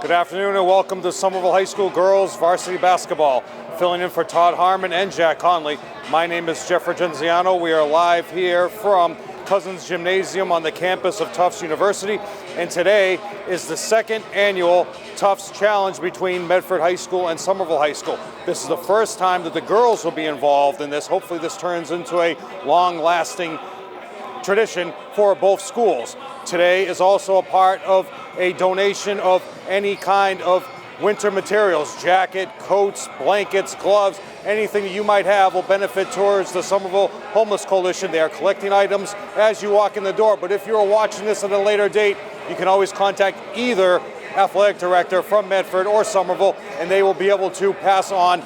Good afternoon and welcome to Somerville High School Girls Varsity Basketball. Filling in for Todd, Harmon, and Jack Connolly. My name is Jeff Regenziano. We are live here from Cousins Gymnasium on the campus of Tufts University. And today is the second annual TUFTS Challenge between Medford High School and Somerville High School. This is the first time that the girls will be involved in this. Hopefully this turns into a long-lasting tradition for both schools. Today is also a part of a donation of any kind of winter materials, jacket, coats, blankets, gloves, anything that you might have will benefit towards the Somerville Homeless Coalition. They are collecting items as you walk in the door, but if you're watching this at a later date, you can always contact either athletic director from Medford or Somerville, and they will be able to pass on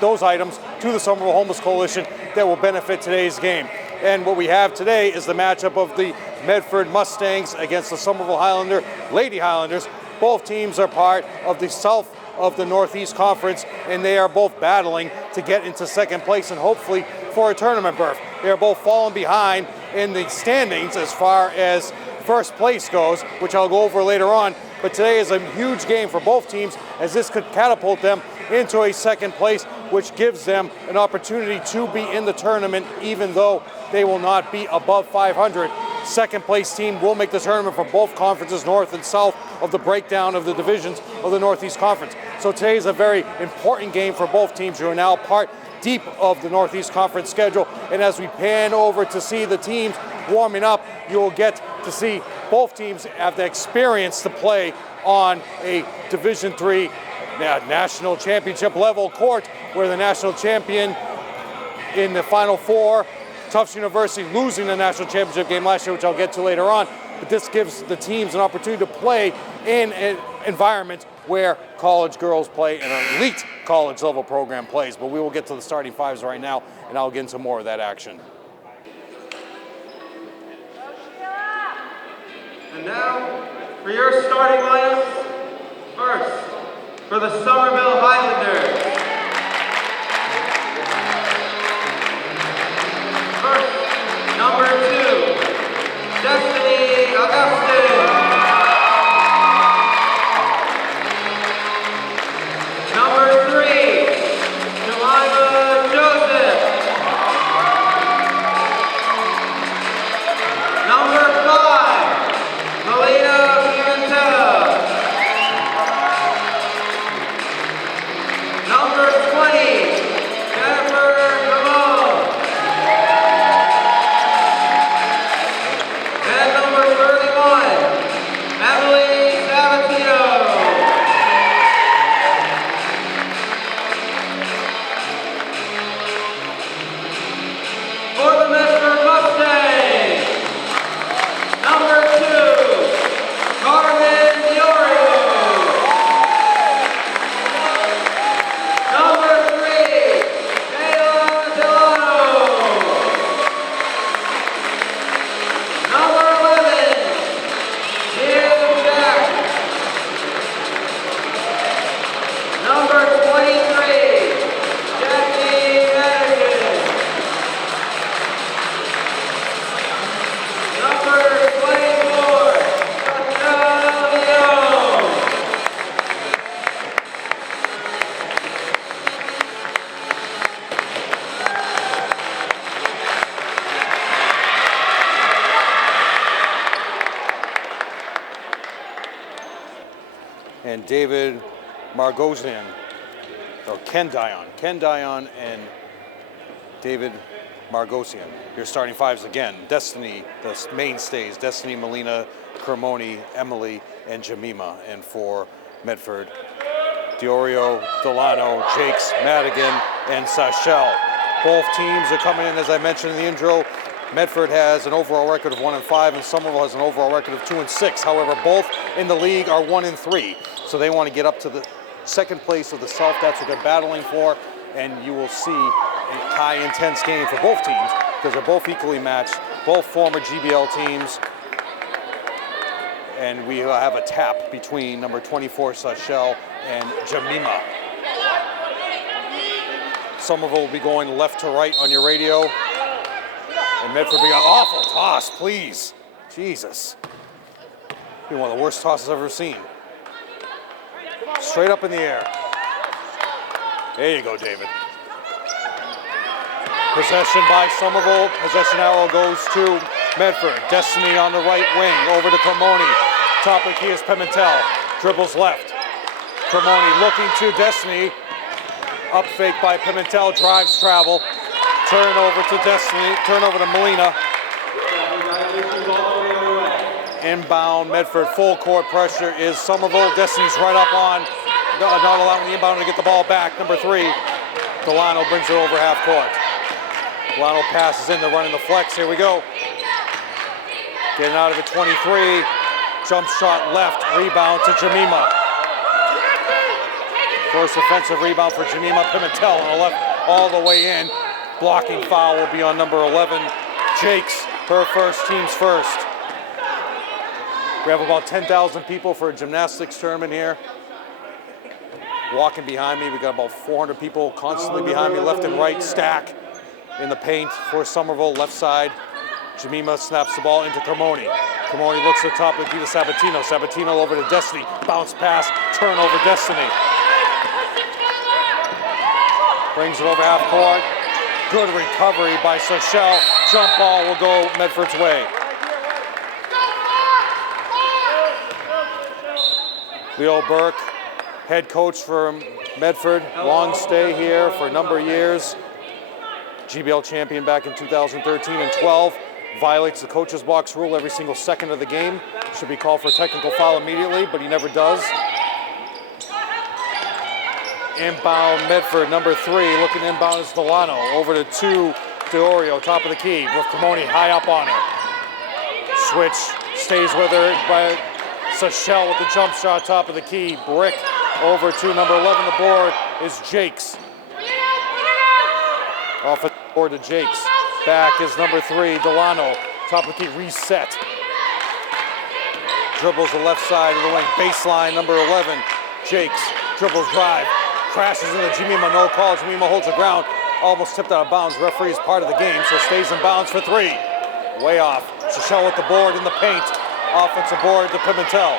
those items to the Somerville Homeless Coalition that will benefit today's game. And what we have today is the matchup of the Medford Mustangs against the Somerville Lady Highlanders. Both teams are part of the South of the Northeast Conference, and they are both battling to get into second place and hopefully for a tournament berth. They are both falling behind in the standings as far as first place goes, which I'll go over later on. But today is a huge game for both teams, as this could catapult them into a second place, which gives them an opportunity to be in the tournament, even though they will not be above 500. Second place team will make the tournament for both conferences, north and south of the breakdown of the divisions of the Northeast Conference. So today is a very important game for both teams who are now part deep of the Northeast Conference schedule. And as we pan over to see the teams warming up, you will get to see both teams have the experience to play on a Division III national championship level court, where the national champion in the Final Four, Tufts University, losing the national championship game last year, which I'll get to later on. But this gives the teams an opportunity to play in an environment where college girls play and an elite college level program plays. But we will get to the starting fives right now, and I'll get into more of that action. And now, for your starting lineup, first, for the Somerville Highlanders. First, number 2, Destiny Augustine. Number 3, Jemima Joseph. Number 5, Melina Pimentel. Number 20, Jennifer Ramon. And number 31, Emily Sabatino. For the Medford Mustangs, number 2, Carmen Diorio. Number 3, Kayla Delano. Number 11, Jim Jack. Number 23, Jackie Madigan. Number 24, Raquel Leon. And David Margosian, or Ken Dion and David Margosian. Your starting fives again. Destiny, the mainstays, Destiny, Melina, Cremoni, Emily, and Jemima. And for Medford, Diorio, Delano, Jakes, Madigan, and Sachel. Both teams are coming in, as I mentioned in the intro. Medford has an overall record of 1-5, and Somerville has an overall record of 2-6. However, both in the league are 1-3. So they want to get up to the second place of the South. That's what they're battling for. And you will see a high, intense game for both teams because they're both equally matched, both former GBL teams. And we have a tap between number 24, Sachel, and Jemima. Somerville will be going left to right on your radio. And Medford being an awful toss, please. Jesus. Be one of the worst tosses I've ever seen. Straight up in the air. There you go, David. Possession by Somerville. Possession arrow goes to Medford. Destiny on the right wing. Over to Connolly. Top of the key is Pimentel. Dribbles left. Connolly looking to Destiny. Up fake by Pimentel. Drives travel. Turnover to Destiny. Turnover to Molina. Inbound Medford. Full court pressure is Somerville. Destiny's right up on. Not allowing the inbound to get the ball back. Number 3. Delano brings it over half court. Delano passes in, they're running the flex. Here we go. Getting out of it, 23. Jump shot left, rebound to Jemima. First offensive rebound for Jemima. Pimentel on the left, all the way in. Blocking foul will be on number 11. Jakes, her first, team's first. We have about 10,000 people for a gymnastics tournament here. Walking behind me, we got about 400 people constantly behind me, left and right, stack in the paint for Somerville, left side. Jemima snaps the ball into Carmoni. Carmoni looks at the top of the key to Sabatino. Sabatino over to Destiny. Bounce pass, turnover Destiny. Brings it over half court. Good recovery by Sochelle. Jump ball will go Medford's way. Leo Burke, head coach for Medford. Long stay here for a number of years. GBL champion back in 2013 and 12. Violates the coach's box rule every single second of the game. Should be called for a technical foul immediately, but he never does. Inbound Medford, number 3. Looking inbound is Delano. Over to 2, Diorio, top of the key. With Camoni high up on her. Switch, stays with her by Sochelle with the jump shot, top of the key. Brick over to number 11. The board is Jakes. Off the board to Jakes. Back is number 3, Delano. Top of the key, reset. Dribbles the left side of the wing. Baseline, number 11, Jakes. Dribbles drive. Crashes into Jemima, no call. Jemima holds the ground. Almost tipped out of bounds. Referee is part of the game, so stays in bounds for 3. Way off. Sochelle with the board in the paint. Offensive board to Pimentel.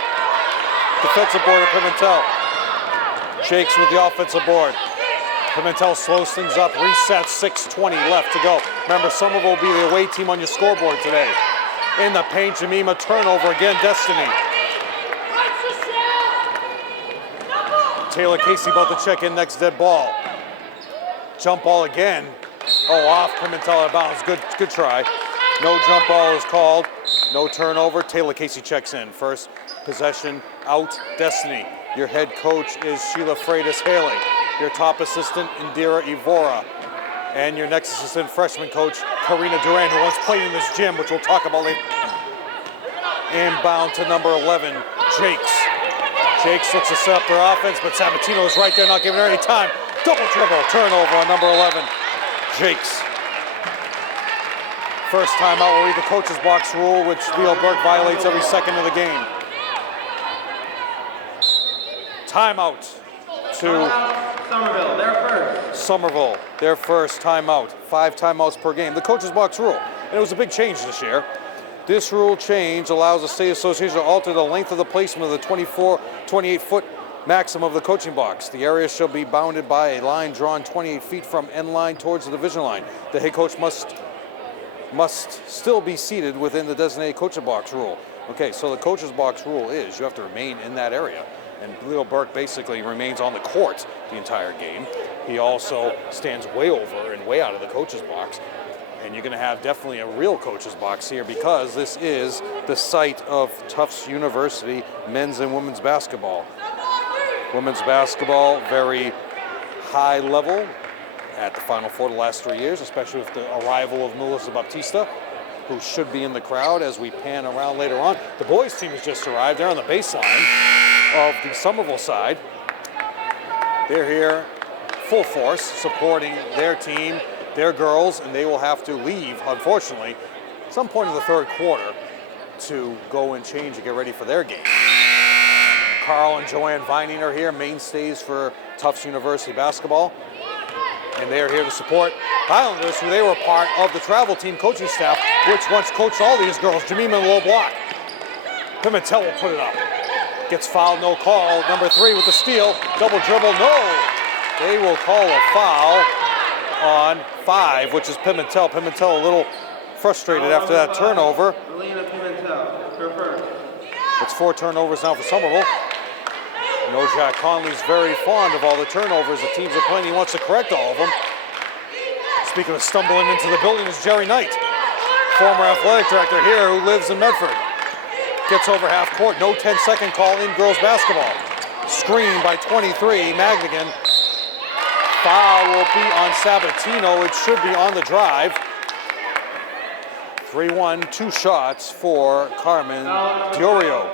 Defensive board to Pimentel. Jakes with the offensive board. Pimentel slows things up, resets, 6:20 left to go. Remember, Somerville will be the away team on your scoreboard today. In the paint, Jemima, turnover again, Destiny. Taylor Casey about to check in next dead ball. Jump ball again. Oh, off Pimentel out of bounds. Good try. No jump ball is called. No turnover. Taylor Casey checks in. First possession out, Destiny. Your head coach is Sheila Freitas Haley. Your top assistant, Indira Evora. And your next assistant freshman coach, Karina Duran, who once played in this gym, which we'll talk about later. Inbound to number 11, Jakes. Jakes looks to set up their offense, but Sabatino is right there, not giving her any time. Double dribble, turnover on number 11, Jakes. First timeout will read the coach's box rule, which Leo Burke violates every second of the game. Timeout to Somerville, their first. Somerville, their first timeout. 5 timeouts per game. The coach's box rule. And it was a big change this year. This rule change allows the state association to alter the length of the placement of the 28-foot maximum of the coaching box. The area shall be bounded by a line drawn 28 feet from end line towards the division line. The head coach must still be seated within the designated coach's box rule. Okay, so the coach's box rule is you have to remain in that area. And Leo Burke basically remains on the court the entire game. He also stands way over and way out of the coach's box. And you're going to have definitely a real coach's box here because this is the site of Tufts University men's and women's basketball. Women's basketball, very high level at the Final Four the last 3 years, especially with the arrival of Melissa Baptista, who should be in the crowd as we pan around later on. The boys team has just arrived. They're on the baseline of the Somerville side. They're here full force supporting their team, their girls, and they will have to leave, unfortunately, at some point in the third quarter to go and change and get ready for their game. Carl and Joanne Vining are here, mainstays for Tufts University basketball. And they are here to support Highlanders, who they were part of the travel team coaching staff, which once coached all these girls. Jemima in the low block. Pimentel will put it up. Gets fouled, no call. Number 3 with the steal. Double dribble, no. They will call a foul on 5, which is Pimentel. Pimentel a little frustrated after that turnover. Melina Pimentel, her first. It's 4 turnovers now for Somerville. You know, Jack Connolly's very fond of all the turnovers the teams are playing. He wants to correct all of them. Speaking of stumbling into the building is Jerry Knight, former athletic director here who lives in Medford. Gets over half court, no 10-second call in girls basketball. Screen by 23, Magnigan. Foul will be on Sabatino. It should be on the drive. 3-1, 2 shots for Carmen Diorio.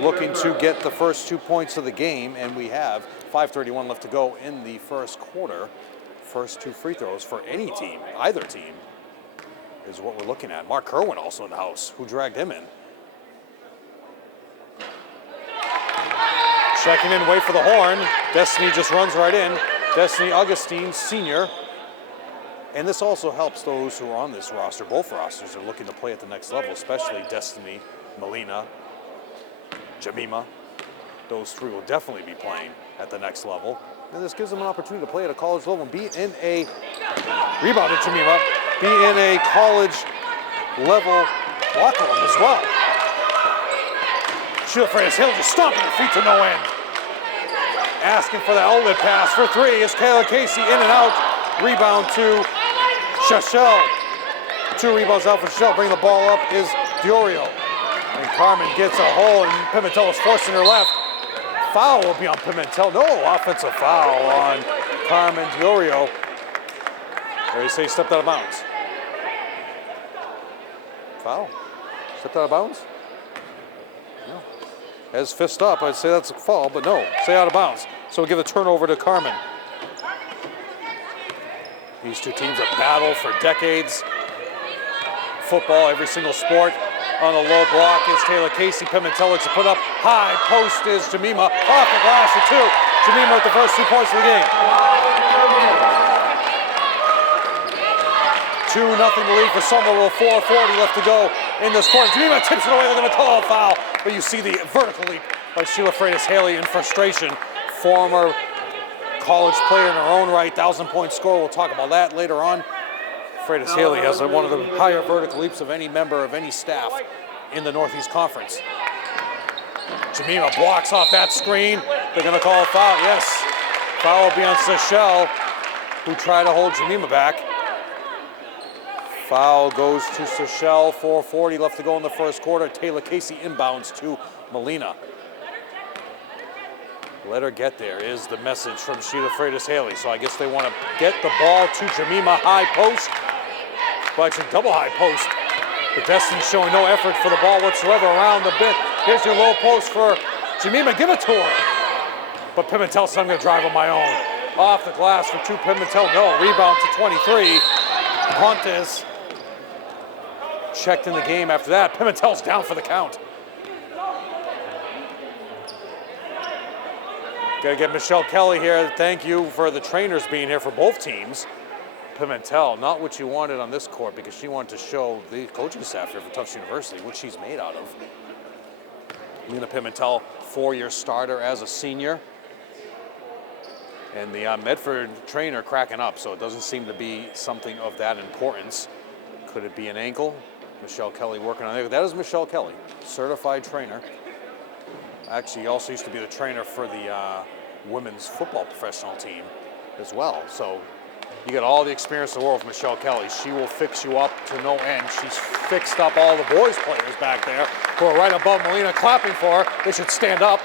Looking to get the first 2 points of the game, and we have 5:31 left to go in the first quarter. First 2 free throws for any team, either team, is what we're looking at. Mark Kerwin also in the house, who dragged him in. Checking in, wait for the horn. Destiny just runs right in. Destiny Augustine, senior. And this also helps those who are on this roster. Both rosters are looking to play at the next level, especially Destiny, Melina, Jemima. Those 3 will definitely be playing at the next level. And this gives them an opportunity to play at a college level and be in a, rebounded Jemima, be in a college level locker room as well. Sheila Freitas-Hill just stomping her feet to no end. Asking for the outlet pass for 3 is Kayla Casey in and out. Rebound to Shachel. 2 rebounds out for Shachel. Bringing the ball up is Diorio. And Carmen gets a hole, and Pimentel is forcing her left. Foul will be on Pimentel. No offensive foul on Carmen Diorio. Or you say he stepped out of bounds. Foul. Stepped out of bounds? No. Has fist up, I'd say that's a foul, but no, say out of bounds. So we'll give a turnover to Carmen. These 2 teams have battled for decades. Football, every single sport. On the low block is Taylor Casey. Pimentel looks to put up. High post is Jemima. Off the glass for 2. Jemima with the first 2 points of the game. 2-0 to lead for Somerville. 4:40 left to go in this quarter. Jemima tips it away. They're going to call a foul. But you see the vertical leap by Sheila Freitas-Haley in frustration. Former college player in her own right. 1,000-point scorer. We'll talk about that later on. Freitas-Haley has one of the higher vertical leaps of any member of any staff in the Northeast Conference. Jemima blocks off that screen. They're going to call a foul. Yes. Foul will be on Seychelle, who tried to hold Jemima back. Foul goes to Seychelle. 4:40 left to go in the first quarter. Taylor Casey inbounds to Melina. Let her get there is the message from Sheila Freitas-Haley. So I guess they want to get the ball to Jemima high post. Well, actually double high post. But Destiny showing no effort for the ball whatsoever around the bit. Here's your low post for Jemima. Give it to her. But Pimentel says, I'm going to drive on my own. Off the glass for 2. Pimentel, no. Rebound to 23. Pontes checked in the game after that. Pimentel's down for the count. Got to get Michelle Kelly here. Thank you for the trainers being here for both teams. Pimentel, not what you wanted on this court because she wanted to show the coaching staff here for Tufts University what she's made out of. Lena Pimentel, 4-year starter as a senior. And the Medford trainer cracking up, so it doesn't seem to be something of that importance. Could it be an ankle? Michelle Kelly working on it. That is Michelle Kelly, certified trainer. Actually, he also used to be the trainer for the women's football professional team as well. So you get all the experience in the world with Michelle Kelly. She will fix you up to no end. She's fixed up all the boys players back there who are right above Melina clapping for her. They should stand up.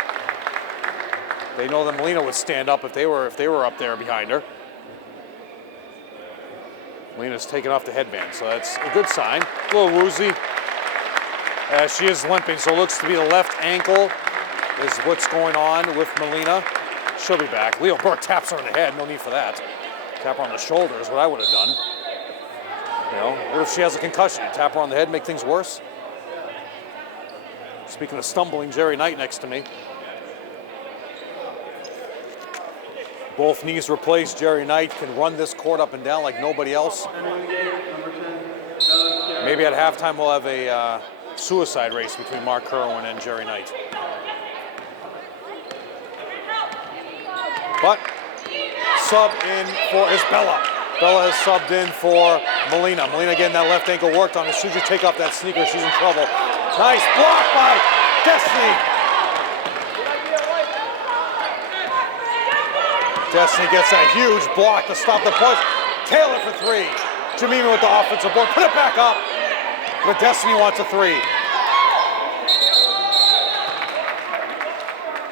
They know that Melina would stand up if they were up there behind her. Melina's taken off the headband, so that's a good sign. A little woozy. She is limping, so it looks to be the left ankle is what's going on with Melina. She'll be back. Leo Burke taps her in the head. No need for that. Tap her on the shoulder is what I would have done. You know, what if she has a concussion? You tap her on the head, make things worse? Speaking of stumbling, Jerry Knight next to me. Both knees replaced. Jerry Knight can run this court up and down like nobody else. Maybe at halftime we'll have a suicide race between Mark Kerwin and Jerry Knight. But sub in for is Bella. Bella has subbed in for Melina. Melina getting that left ankle worked on. As soon as you take off that sneaker, she's in trouble. Nice block by Destiny. Destiny gets a huge block to stop the push. Taylor for three. Jemima with the offensive board. Put it back up. But Destiny wants a three.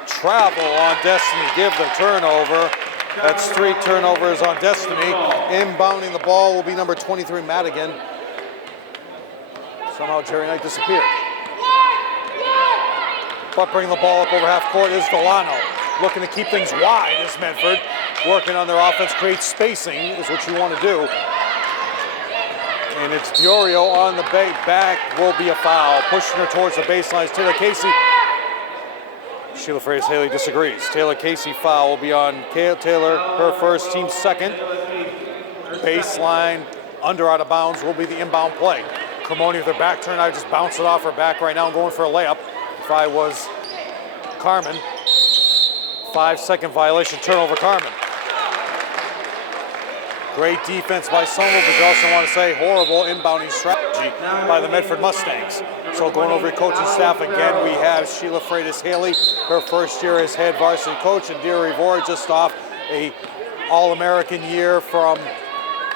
Travel on Destiny. Give the turnover. That's 3 turnovers on Destiny. Inbounding the ball will be number 23, Madigan. Somehow Jerry Knight disappeared. But bringing the ball up over half court is Delano. Looking to keep things wide is Medford. Working on their offense, create spacing is what you want to do. And it's Diorio on the back, will be a foul. Pushing her towards the baseline is Taylor Casey. Sheila Freitas Haley disagrees. Taylor Casey foul will be on Taylor, her first, team second. Baseline, under out of bounds will be the inbound play. Cremoni with her back turn, I just bounce it off her back right now. I'm going for a layup. If I was Carmen, 5-second violation, turnover Carmen. Great defense by Somerville, but you also want to say horrible inbounding strategy by the Medford Mustangs. So going over your coaching staff again, we have Sheila Freitas Haley, her first year as head varsity coach, and Dear Rivora just off a All-American year from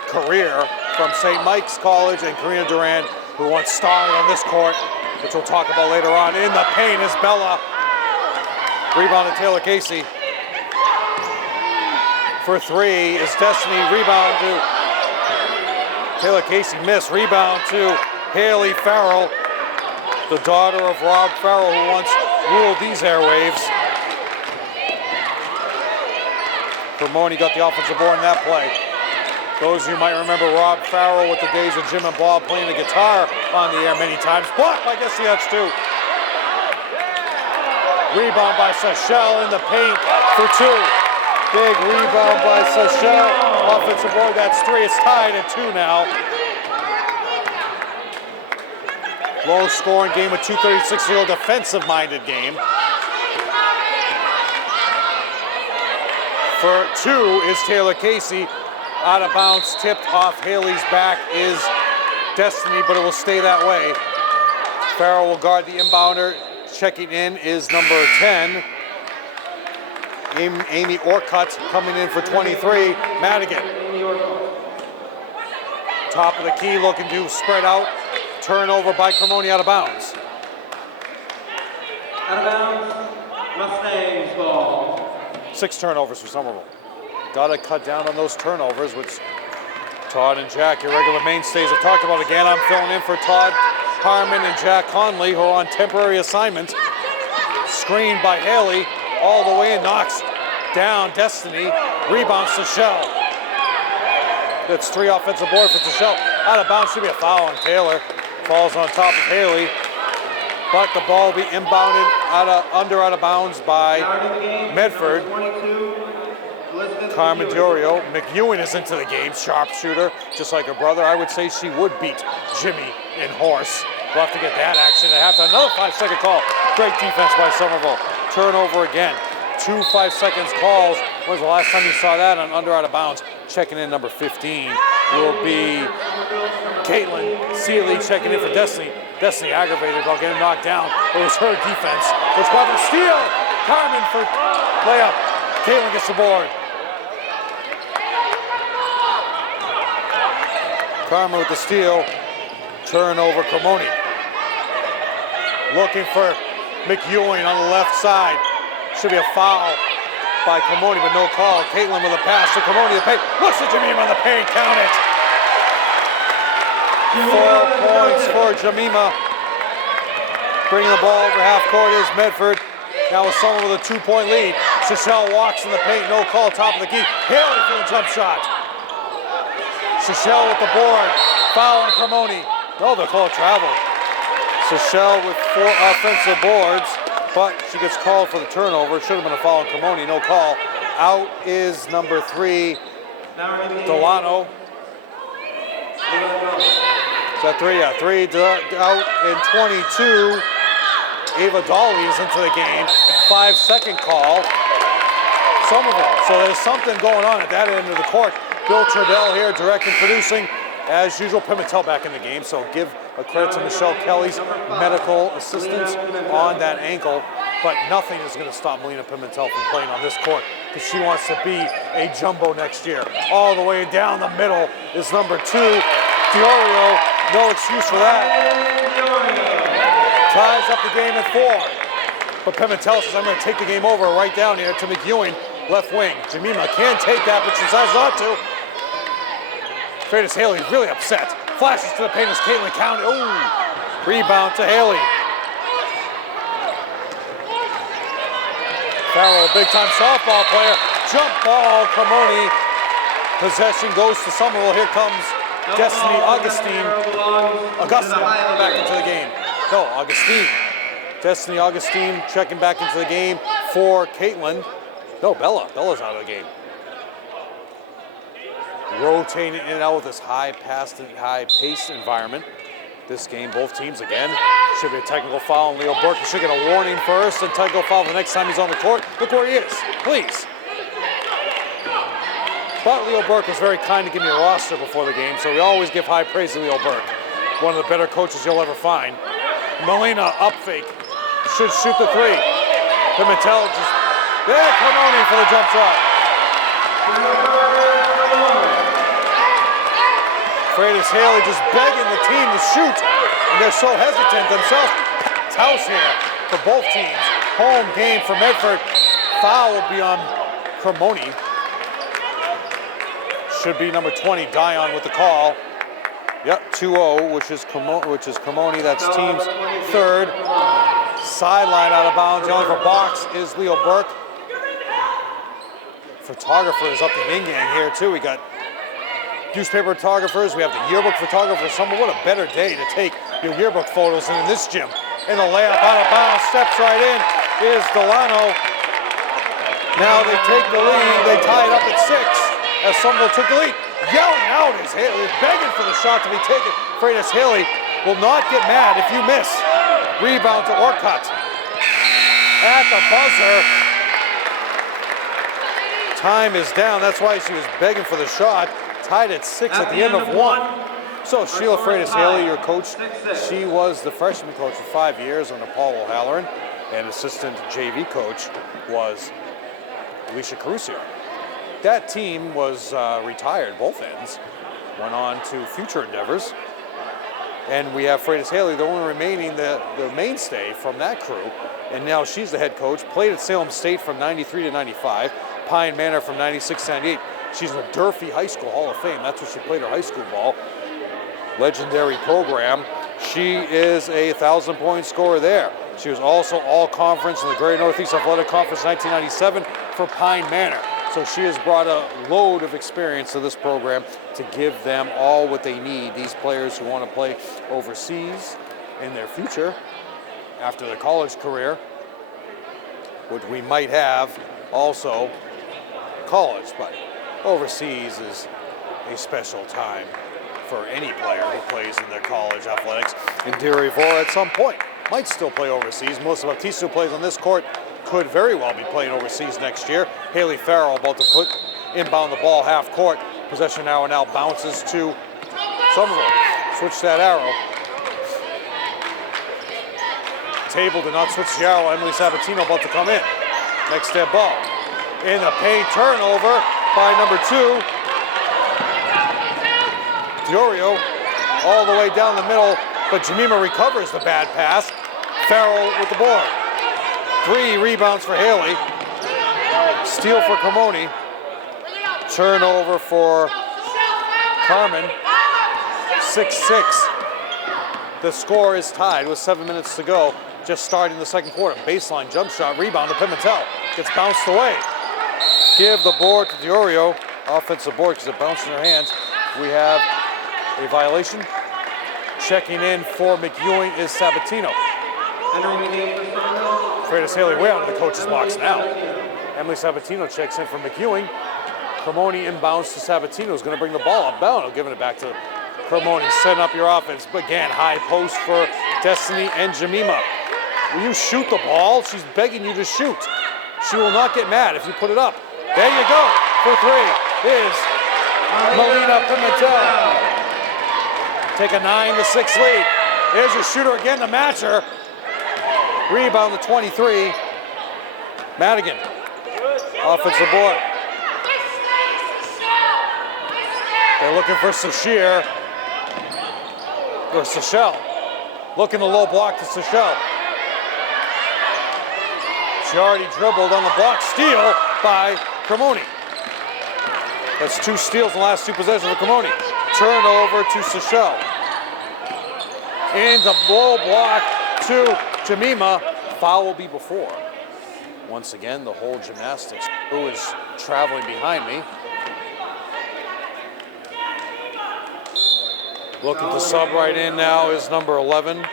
career from St. Mike's College, and Karina Duran, who once starred on this court, which we'll talk about later on. In the paint is Bella. Rebound to Taylor Casey. For three is Destiny. Rebound to Taylor Casey. Miss. Rebound to Haley Farrell, the daughter of Rob Farrell, who once ruled these airwaves. Cremoni got the offensive board in that play. Those of you might remember Rob Farrell with the days of Jim and Bob playing the guitar on the air many times. Blocked by Destiny two. Rebound by Seychelle in the paint for two. Big rebound by Seychelle. Offensive board, that's three. It's tied at 2 now. Low scoring game with 2:36 to go. Defensive-minded game. For two is Taylor Casey. Out of bounds, tipped off Haley's back is Destiny, but it will stay that way. Farrell will guard the inbounder. Checking in is number 10. Amy Orcutt coming in for 23. Madigan. Top of the key, looking to spread out. Turnover by Cremoni, out of bounds. Out of bounds, Mustangs ball. 6 turnovers for Somerville. Got to cut down on those turnovers, which Todd and Jack, your regular mainstays, have talked about again. I'm filling in for Todd, Harmon, and Jack Connolly, who are on temporary assignment. Screened by Haley, all the way and knocks down Destiny. Rebounds to Shell. That's 3 offensive board for Shell. Out of bounds, should be a foul on Taylor. Falls on top of Haley. But the ball will be inbounded out of bounds by Medford. Carmen Diorio. McEwen is into the game, sharpshooter, just like her brother. I would say she would beat Jimmy in horse. We'll have to get that action at halftime. Another 5-second call. Great defense by Somerville. Turnover again. 2 5-second calls. When was the last time you saw that on under out of bounds? Checking in number 15 will be Caitlin Seeley checking in for Destiny. Destiny aggravated while getting knocked down. It was her defense, which brought the steal. Carmen for layup. Caitlin gets the board. Carmen with the steal. Turnover, Cremoni. Looking for McEwen on the left side. Should be a foul by Cremoni, but no call. Caitlin with a pass to Cremoni. The paint. Looks at Jemima on the paint. Count it. 4 points for Jemima. Bringing the ball over half court is Medford. Now with someone with a 2-point lead. Seychelle walks in the paint. No call. Top of the key. Haley for the jump shot. Seychelle with the board. Foul on Cremoni. No, they'll call travel. Seychelle with 4 offensive boards, but she gets called for the turnover. Should have been a foul on Cremoni. No call. Out is number 3, Delano. Is that 3? Yeah, 3 out in 22. Ava Dolly is into the game. 5-second call. Somerville. So there's something going on at that end of the court. Bill Trudell here directing, producing. As usual, Pimentel back in the game, so give a credit to Michelle Kelly's medical assistance on that ankle, but nothing is going to stop Melina Pimentel from playing on this court because she wants to be a jumbo next year. All the way down the middle is number 2, Diorio. No excuse for that. Ties up the game at 4. But Pimentel says, I'm going to take the game over right down here to McEwing, left wing. Jemima can't take that, but she decides not to. Freitas Haley really upset. Flashes to the paint as Caitlin County. Oh, rebound to Haley. Farrell, big-time softball player. Jump ball, Cremoni. Possession goes to Somerville. Here comes Destiny Augustine. Back into the game. No, Augustine. Destiny Augustine checking back into the game for Caitlin. No, Bella. Bella's out of the game. Rotating in and out with this high-paced environment. This game, both teams again. Should be a technical foul on Leo Burke. He should get a warning first and technical foul the next time he's on the court. Look where he is, please. But Leo Burke was very kind to give me a roster before the game, so we always give high praise to Leo Burke. One of the better coaches you'll ever find. Melina up fake. Should shoot the 3. Pimentel just, there, Cannoni for the jump shot. Freitas Haley just begging the team to shoot, and they're so hesitant themselves. House here for both teams. Home game for Medford. Foul will be on Cremoni. Should be number 20, Dion with the call. Yep, 2-0, which is Cremoni. That's team's 3rd. Sideline out of bounds. Yelling for box is Leo Burke. Photographers up the yin yang here too. We got newspaper photographers. We have the yearbook photographers. What a better day to take your yearbook photos than in this gym. And the layup out of bounds, steps right in, is Delano. Now they take the lead. They tie it up at 6 as Somerville took the lead. Yelling out is Haley, begging for the shot to be taken. Freitas Haley will not get mad if you miss. Rebound to Orcutt. At the buzzer. Time is down. That's why she was begging for the shot. Tied at 6 at the end of 1. So Sheila Freitas Haley, your coach, she was the freshman coach for 5 years under Paul O'Halloran, and assistant JV coach was Alicia Caruso. That team was retired, both ends, went on to future endeavors, and we have Freitas Haley, the only remaining the mainstay from that crew, and now she's the head coach. Played at Salem State from 93 to 95, Pine Manor from 96 to 98. She's in the Durfee High School Hall of Fame. That's where she played her high school ball. Legendary program. She is a 1,000-point scorer there. She was also all-conference in the Greater Northeast Athletic Conference 1997 for Pine Manor. So she has brought a load of experience to this program to give them all what they need. These players who want to play overseas in their future after their college career, which we might have also college, but overseas is a special time for any player who plays in their college athletics. And Derivore at some point might still play overseas. Melissa Baptiste, who plays on this court, could very well be playing overseas next year. Haley Farrell about to inbound the ball half court. Possession now bounces to Somerville. Switch that arrow. Table did not switch the arrow. Emily Sabatino about to come in. Next step ball. In the paint, turnover by number 2. Diorio all the way down the middle, but Jemima recovers the bad pass. Farrell with the board. 3 rebounds for Haley. Steal for Cremoni. Turnover for Harmon. 6-6. The score is tied with 7 minutes to go. Just starting the second quarter. Baseline jump shot, rebound to Pimentel. Gets bounced away. Give the board to Diorio. Offensive board because it bounced in her hands. We have a violation. Checking in for McEwing is Sabatino. Freitas Haley way out of the coach's box now. Emily Sabatino checks in for McEwing. Cremoni inbounds to Sabatino, who's going to bring the ball up bound. Giving it back to Cremoni, setting up your offense. But again, high post for Destiny and Jemima. Will you shoot the ball? She's begging you to shoot. She will not get mad if you put it up. There you go. For three is Melina Pimentel. Take a 9-6 lead. There's your shooter again to match her. Rebound to 23. Madigan. Offensive board. They're looking for Sashir. Or Seychelle. Looking the low block to Seychelle. She already dribbled on the block. Steal by Cremoni. That's 2 steals in the last 2 possessions of Cremoni. Turnover to Seychelle. And the low block to Jemima. Foul will be before. Once again, the whole gymnastics crew is traveling behind me. Looking to sub right in now is number 11,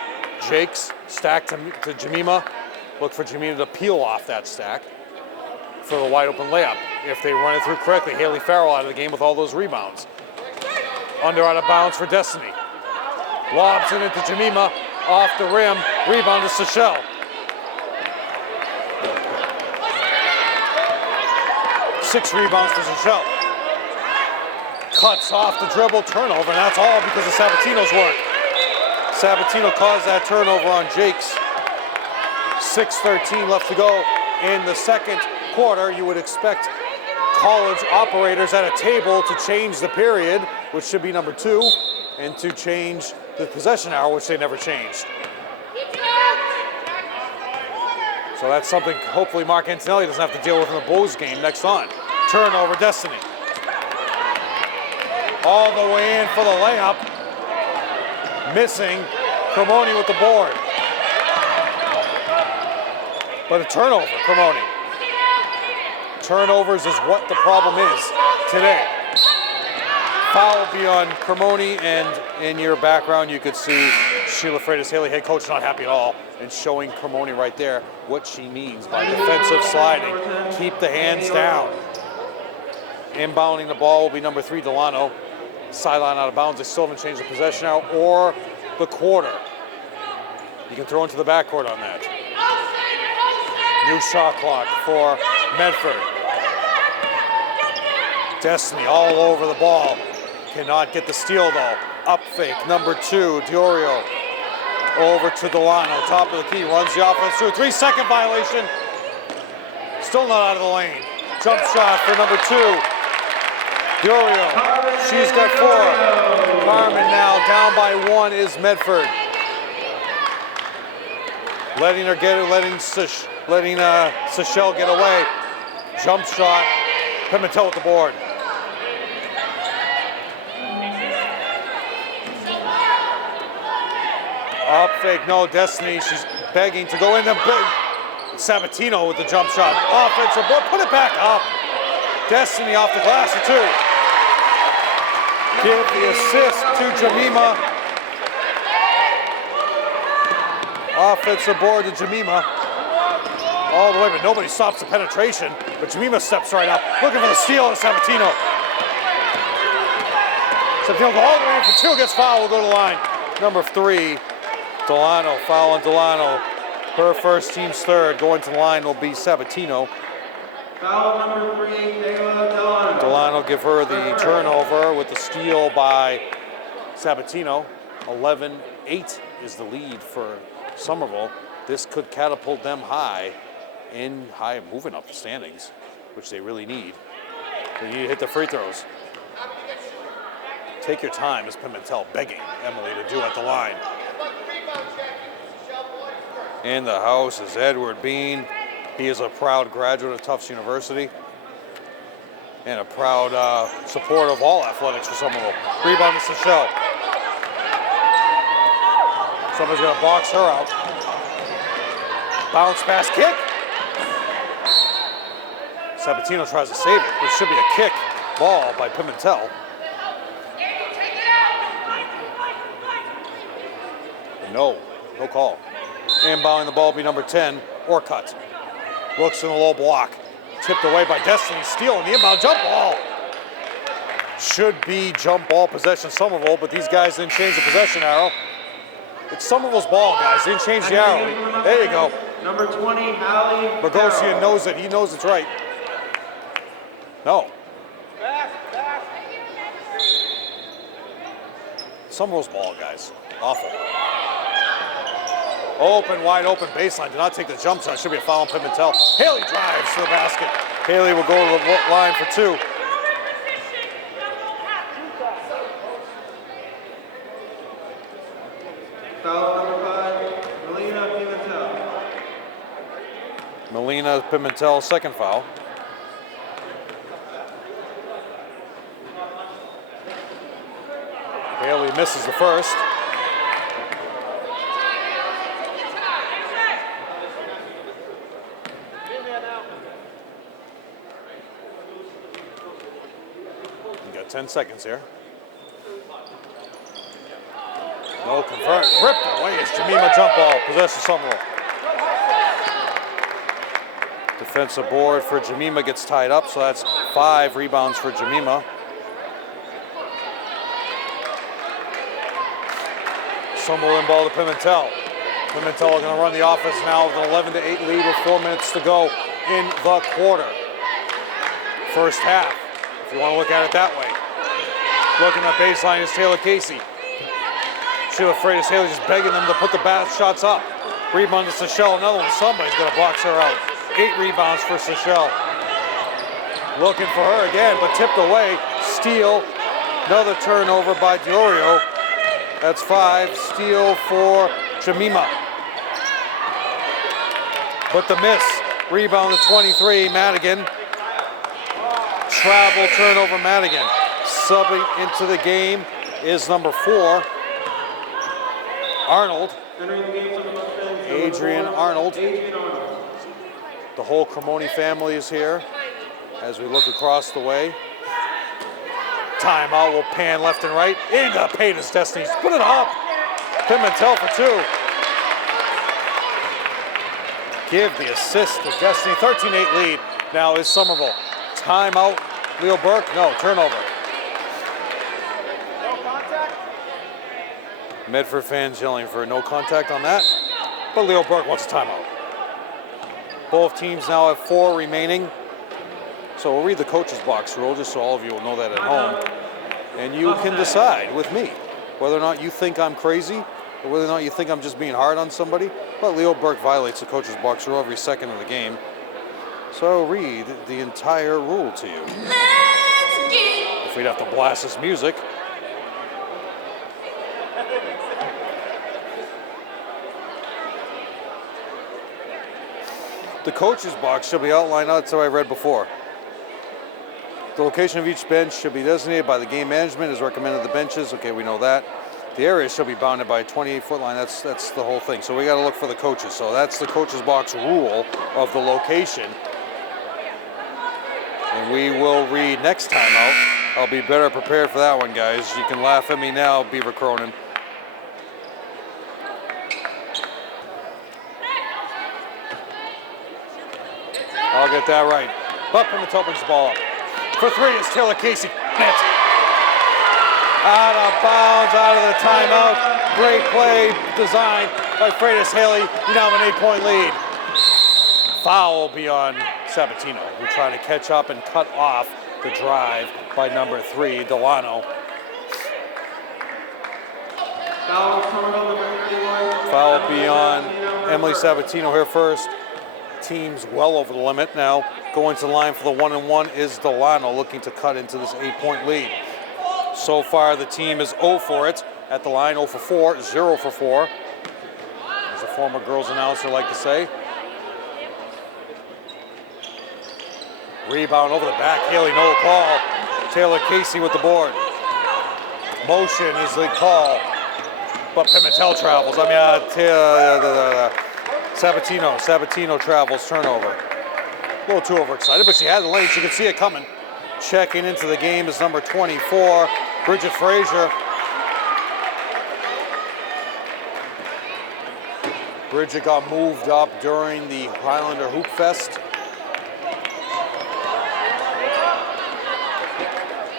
Jakes. Stack to Jemima. Look for Jemima to peel off that stack for the wide open layup. If they run it through correctly, Haley Farrell out of the game with all those rebounds. Under out of bounds for Destiny. Lobs it into Jemima, off the rim, rebound to Seychelle. Six rebounds for Seychelle. Cuts off the dribble, turnover, and that's all because of Sabatino's work. Sabatino caused that turnover on Jakes. 6:13 left to go in the second quarter. You would expect college operators at a table to change the period, which should be number 2, and to change the possession hour, which they never changed. So that's something hopefully Mark Antonelli doesn't have to deal with in the Bulls game next on. Turnover, Destiny. All the way in for the layup. Missing. Cremoni with the board. But a turnover, Cremoni. Turnovers is what the problem is today. Foul will be on Cremoni, and in your background you could see Sheila Freitas, Haley head coach, not happy at all, and showing Cremoni right there what she means by defensive sliding. Keep the hands down. Inbounding the ball will be number 3, Delano. Sideline out of bounds. They still haven't changed the possession now or the quarter. You can throw into the backcourt on that. New shot clock for Medford. Destiny all over the ball. Cannot get the steal though. Up fake, number 2, Diorio. Over to Delano, top of the key, runs the offense through. 3-second violation. Still not out of the lane. Jump shot for number 2. Diorio, she's got 4. Harmon now down by 1 is Medford. Letting her get it, letting Seychelle get away. Jump shot, Pimentel with the board. Up fake, no, Destiny, she's begging to go in. Sabatino with the jump shot. Offensive board, put it back up. Destiny off the glass for 2. Give the assist to Jemima. Offensive board to Jemima. All the way, but nobody stops the penetration. But Jemima steps right up, looking for the steal of Sabatino. Sabatino go all the way in for 2, gets fouled, will go to the line. Number 3, Delano, foul on Delano. Her first, team's third. Going to the line will be Sabatino. Foul number 3, Delano. Delano give her the turnover with the steal by Sabatino. 11-8 is the lead for Somerville. This could catapult them high, moving up the standings, which they really need. They need to hit the free throws. Take your time, as Pimentel begging Emily to do at the line. In the house is Edward Bean. He is a proud graduate of Tufts University and a proud supporter of all athletics for Somerville. Rebound to Seychelle. Somebody's gonna box her out. Bounce pass kick. Sabatino tries to save it, but it should be a kick ball by Pimentel. No call. Inbounding the ball will be number 10, Orcutt. Looks in the low block. Tipped away by Destiny, stealing the inbound jump ball. Should be jump ball possession Somerville, but these guys didn't change the possession arrow. It's Somerville's ball, guys. They didn't change the arrow. There you go. Number 20, Hallie Bogosian knows it. He knows it's right. No. Somerville's ball, guys. Awful. Open, wide open baseline. Did not take the jump shot. Should be a foul on Pimentel. Haley drives to the basket. Haley will go to the line for 2. Foul number 5, Melina Pimentel. Melina Pimentel, second foul. Haley misses the first. You got 10 seconds here. No convert. Ripped away. It's Jemima jump ball. Possession Somerville. Defensive board for Jemima gets tied up, so that's 5 rebounds for Jemima. Somerville in ball to Pimentel. Pimentel are going to run the offense now with an 11-8 lead with 4 minutes to go in the quarter. First half, if you want to look at it that way. Looking at baseline is Taylor Casey. Sheila Freitas Haley just begging them to put the shots up. Rebound to Seychelle, another one. Somebody's going to box her out. 8 rebounds for Seychelle. Looking for her again, but tipped away. Steal. Another turnover by Diorio. That's 5. Steal for Jemima. But the miss. Rebound to 23. Madigan. Travel turnover. Madigan. Subbing into the game is number 4. Arnold. Adrian Arnold. The whole Cremoni family is here as we look across the way. Timeout, will pan left and right. Into paint is Destiny. Put it up. Pimentel for 2. Give the assist to Destiny. 13-8 lead now is Somerville. Timeout. Leo Burke. No, turnover. No contact? Medford fans yelling for no contact on that. But Leo Burke wants a timeout. Both teams now have 4 remaining. So we'll read the coach's box rule just so all of you will know that at home. And you can decide with me whether or not you think I'm crazy or whether or not you think I'm just being hard on somebody. But Leo Burke violates the coach's box rule every second of the game. So I'll read the entire rule to you. If we'd have to blast this music. The coach's box shall be outlined outside I read before. The location of each bench should be designated by the game management as recommended the benches. Okay, we know that. The area shall be bounded by a 28-foot line. That's the whole thing. So we got to look for the coaches. So that's the coach's box rule of the location. And we will read next time out. I'll be better prepared for that one, guys. You can laugh at me now, Beaver Cronin. I'll get that right. But Pimentel brings the ball up. For 3 is Taylor Casey. Net. Out of bounds, out of the timeout. Great play design by Freitas Haley. You now have an 8-point lead. Foul beyond Sabatino, who tried to catch up and cut off the drive by number 3, Delano. Foul beyond Emily Sabatino here first. Team's well over the limit now. Going to the line for the 1-and-1 is Delano, looking to cut into this 8-point lead. So far, the team is 0 for it. At the line, 0 for 4, 0 for 4. As a former girls announcer like to say. Rebound over the back, Haley, no call. Taylor Casey with the board. Motion is the call. But Pimentel travels. Sabatino travels, turnover. A little too overexcited, but she had the lane. She could see it coming. Checking into the game is number 24, Bridget Frazier. Bridget got moved up during the Highlander Hoop Fest.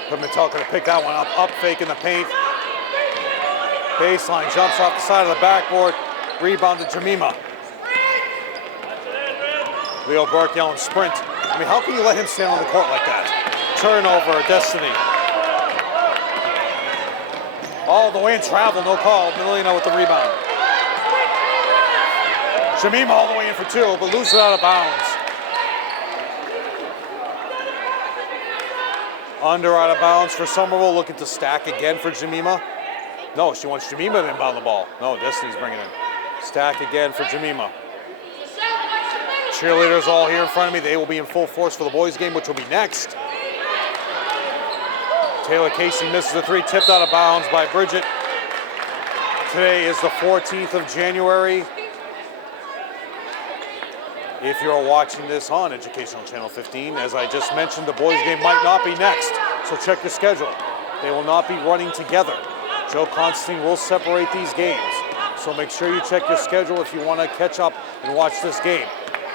Pimentel could have picked that one up fake in the paint. Baseline jumps off the side of the backboard. Rebound to Jemima. Leo Burke yelling sprint. I mean, how can you let him stand on the court like that? Turnover, Destiny. All the way in travel, no call. Melina with the rebound. Jemima all the way in for two, but loses it out of bounds. Under out of bounds for Somerville, looking to stack again for Jemima. No, she wants Jemima to inbound the ball. No, Destiny's bringing it in. Stack again for Jemima. Cheerleaders all here in front of me. They will be in full force for the boys game, which will be next. Taylor Casey misses the three, tipped out of bounds by Bridget. Today is the 14th of January. If you're watching this on Educational Channel 15, as I just mentioned, the boys game might not be next, so check your schedule. They will not be running together. Joe Constantine will separate these games, so make sure you check your schedule if you want to catch up and watch this game.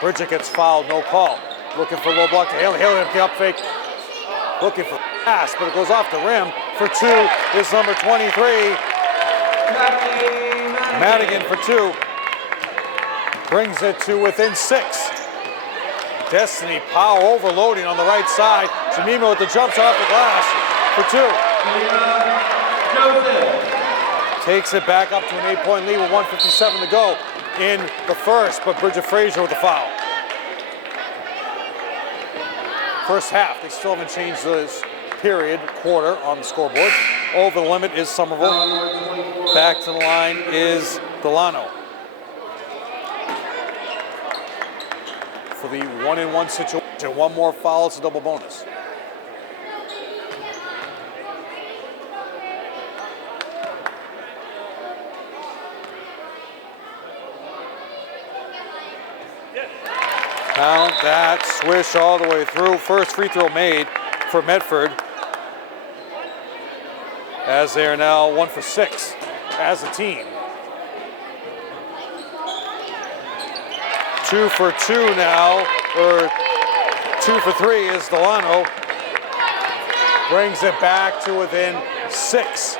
Bridget gets fouled, no call. Looking for a low block to Haley. Haley up the up fake. Looking for a pass, but it goes off the rim. For two is number 23. Madigan for two. Brings it to within 6. Destiny power overloading on the right side. Jemima with the jump shot off the glass for two. Takes it back up to an 8-point lead with 1:57 to go in the first, but Bridget Frazier with the foul. First half, they still haven't changed this period, quarter on the scoreboard. Over the limit is Somerville. Back to the line is Delano. For the 1-and-1 situation, one more foul, it's a double bonus. Count that, swish all the way through. First free throw made for Medford, as they are now 1 for 6 as a team. 2 for 2 now, or 2 for 3 is Delano. Brings it back to within 6.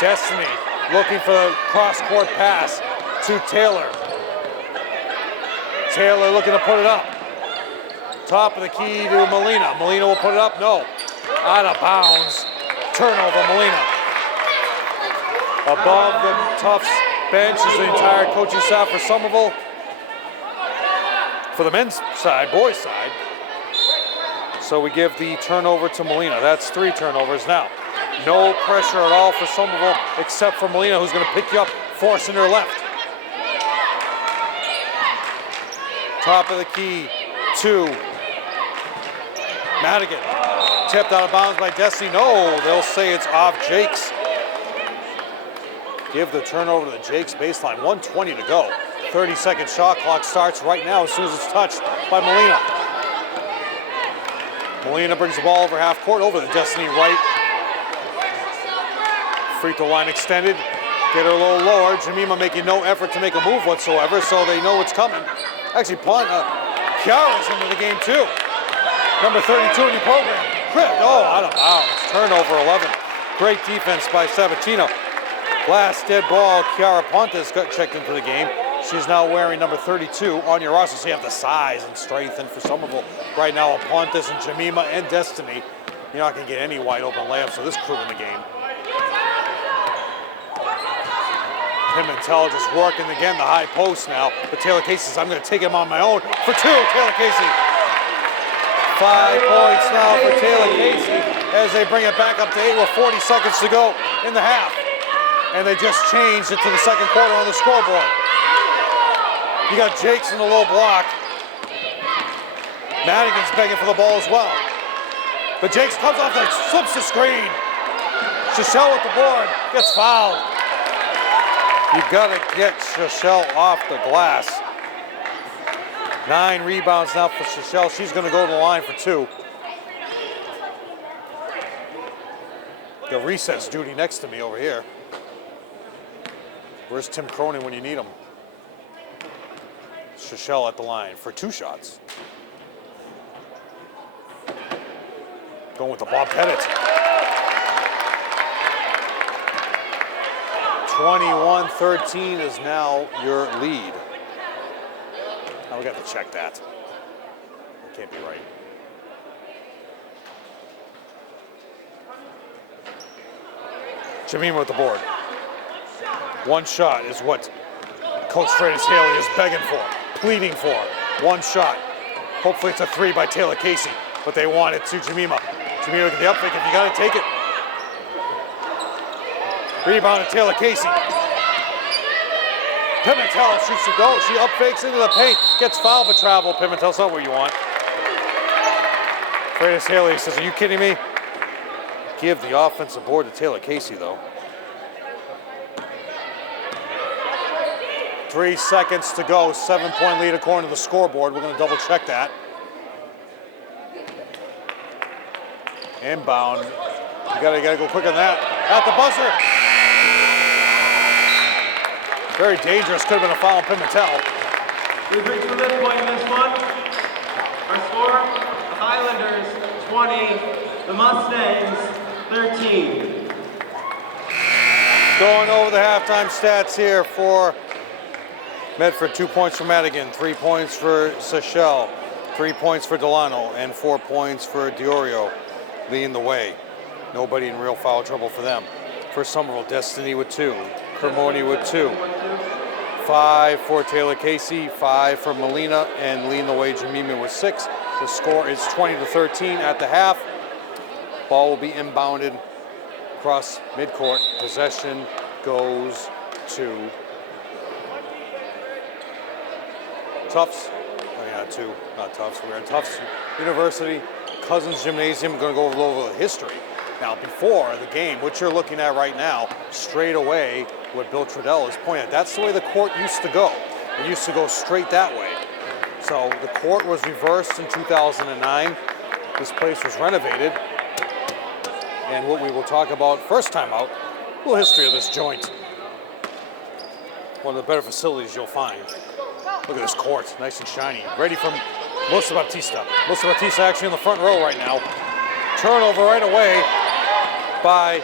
Destiny looking for the cross-court pass to Taylor. Taylor looking to put it up. Top of the key to Melina. Melina will put it up, no. Out of bounds. Turnover, Melina. Above the TUFTS bench is the entire coaching staff for Somerville. For the men's side, boys' side. So we give the turnover to Melina. That's 3 turnovers now. No pressure at all for Somerville, except for Melina, who's going to pick you up, forcing her left. Top of the key to Madigan. Tipped out of bounds by Destiny. No, they'll say it's off Jakes. Give the turnover to the Jakes baseline. 1:20 to go. 30-second shot clock starts right now as soon as it's touched by Melina. Melina brings the ball over half court, over the Destiny right. Free throw line extended. Get her a little lower. Jemima making no effort to make a move whatsoever, so they know what's coming. Actually, Kiara's into the game too. Number 32 in the program. Oh, out of bounds. Turnover 11. Great defense by Sabatino. Last dead ball, Kiara Pontes got checked into the game. She's now wearing number 32 on your roster, so you have the size and strength. And for Somerville right now, Pontes and Jemima and Destiny, you're not going to get any wide open layups for this crew in the game. Pimentel just working again the high post now, but Taylor Casey says, I'm going to take him on my own for 2. Taylor Casey. 5 points now for Taylor Casey as they bring it back up to 8 with 40 seconds to go in the half. And they just changed it to the second quarter on the scoreboard. You got Jakes in the low block. Madigan's begging for the ball as well. But Jakes comes off and slips the screen. Shachelle with the board, gets fouled. You gotta get Shachelle off the glass. 9 rebounds now for Shachelle. She's gonna go to the line for 2. The recess duty next to me over here. Where's Tim Cronin when you need him? Shachelle at the line for 2 shots. Going with the Bob Pettit. 21-13 is now your lead. Now we got to check that. That can't be right. Jemima with the board. One shot is what Coach Freitas Haley is begging for, pleading for. One shot. Hopefully it's a three by Taylor Casey, but they want it to Jemima. Jemima get the up fake if you gotta take it. Rebound to Taylor Casey. Pimentel shoots the goal. She up fakes into the paint, gets fouled but travel. Pimentel's not what you want. Freitas Haley says, are you kidding me? Give the offensive board to Taylor Casey though. 3 seconds to go, 7-point lead according to the scoreboard. We're gonna double check that. Inbound, you gotta go quick on that. At the buzzer. Very dangerous, could have been a foul on Pimentel. We bring to this point in this one. Our score, the Highlanders 20, the Mustangs 13. Going over the halftime stats here for Medford. 2 points for Madigan, 3 points for Seychelle, 3 points for Delano, and 4 points for Diorio leading the way. Nobody in real foul trouble for them. For Somerville, Destiny with 2, Cremoni with 2, 5 for Taylor Casey, 5 for Molina, and leading the way Jemima with 6. The score is 20-13 at the half. Ball will be inbounded across midcourt. Possession goes to TUFTS. Oh yeah, two, not TUFTS. We're at TUFTS University, Cousins Gymnasium. We're going to go over a little history. Now, before the game, what you're looking at right now, straight away, what Bill Trudell is pointing at, that's the way the court used to go. It used to go straight that way. So the court was reversed in 2009. This place was renovated. And what we will talk about first time out, a little history of this joint. One of the better facilities you'll find. Look at this court, nice and shiny. Ready for Melissa Baptista. Melissa Baptista actually in the front row right now. Turnover right away by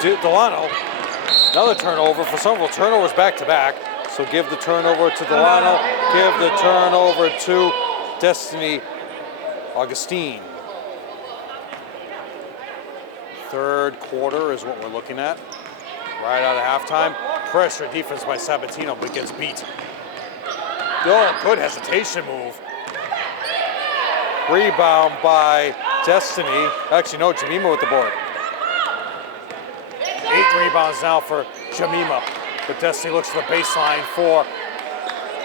Delano. Another turnover for Somerville. Turnovers back to back. So give the turnover to Delano. Give the turnover to Destiny Augustine. Third quarter is what we're looking at. Right out of halftime. Pressure defense by Sabatino, but gets beat. Oh, good hesitation move. Rebound by Destiny. Actually, no, Jemima with the board. 8 rebounds now for Jemima. But Destiny looks to the baseline for,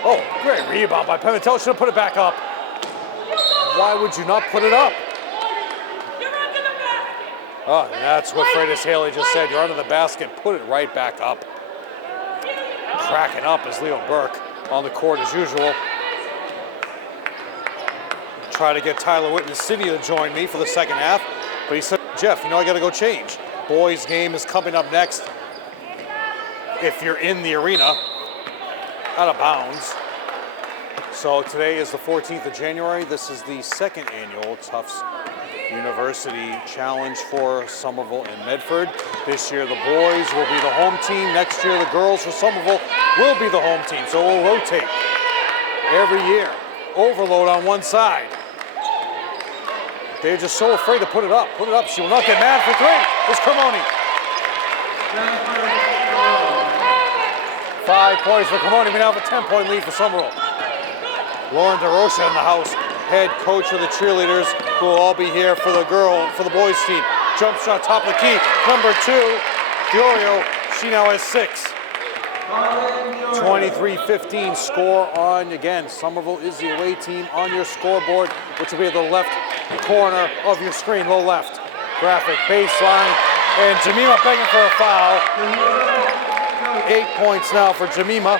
oh, great rebound by Pimentel. Should have put it back up. Why would you not put it up? Oh, and that's what Freitas Haley just said. You're under the basket, put it right back up. Cracking up is Leo Burke on the court as usual. Try to get Tyler Whitten City to join me for the second half, but he said, Jeff, you know I gotta go change. Boys game is coming up next. If you're in the arena, out of bounds. So today is the 14th of January. This is the second annual TUFTS University Challenge for Somerville and Medford. This year the boys will be the home team. Next year the girls for Somerville will be the home team. So we'll rotate every year. Overload on one side. They're just so afraid to put it up. Put it up. She will not get mad for 3. It's Cremoni. 5 points for Cremoni. We now have a 10-point lead for Somerville. Lauren DeRocha in the house, head coach of the cheerleaders, who will all be here for the boys team. Jump shot, top of the key. Number 2, Diorio. She now has 6. 23-15 score on, again, Somerville is the away team on your scoreboard, which will be at the left corner of your screen, low left. Graphic baseline, and Jemima begging for a foul. 8 points now for Jemima.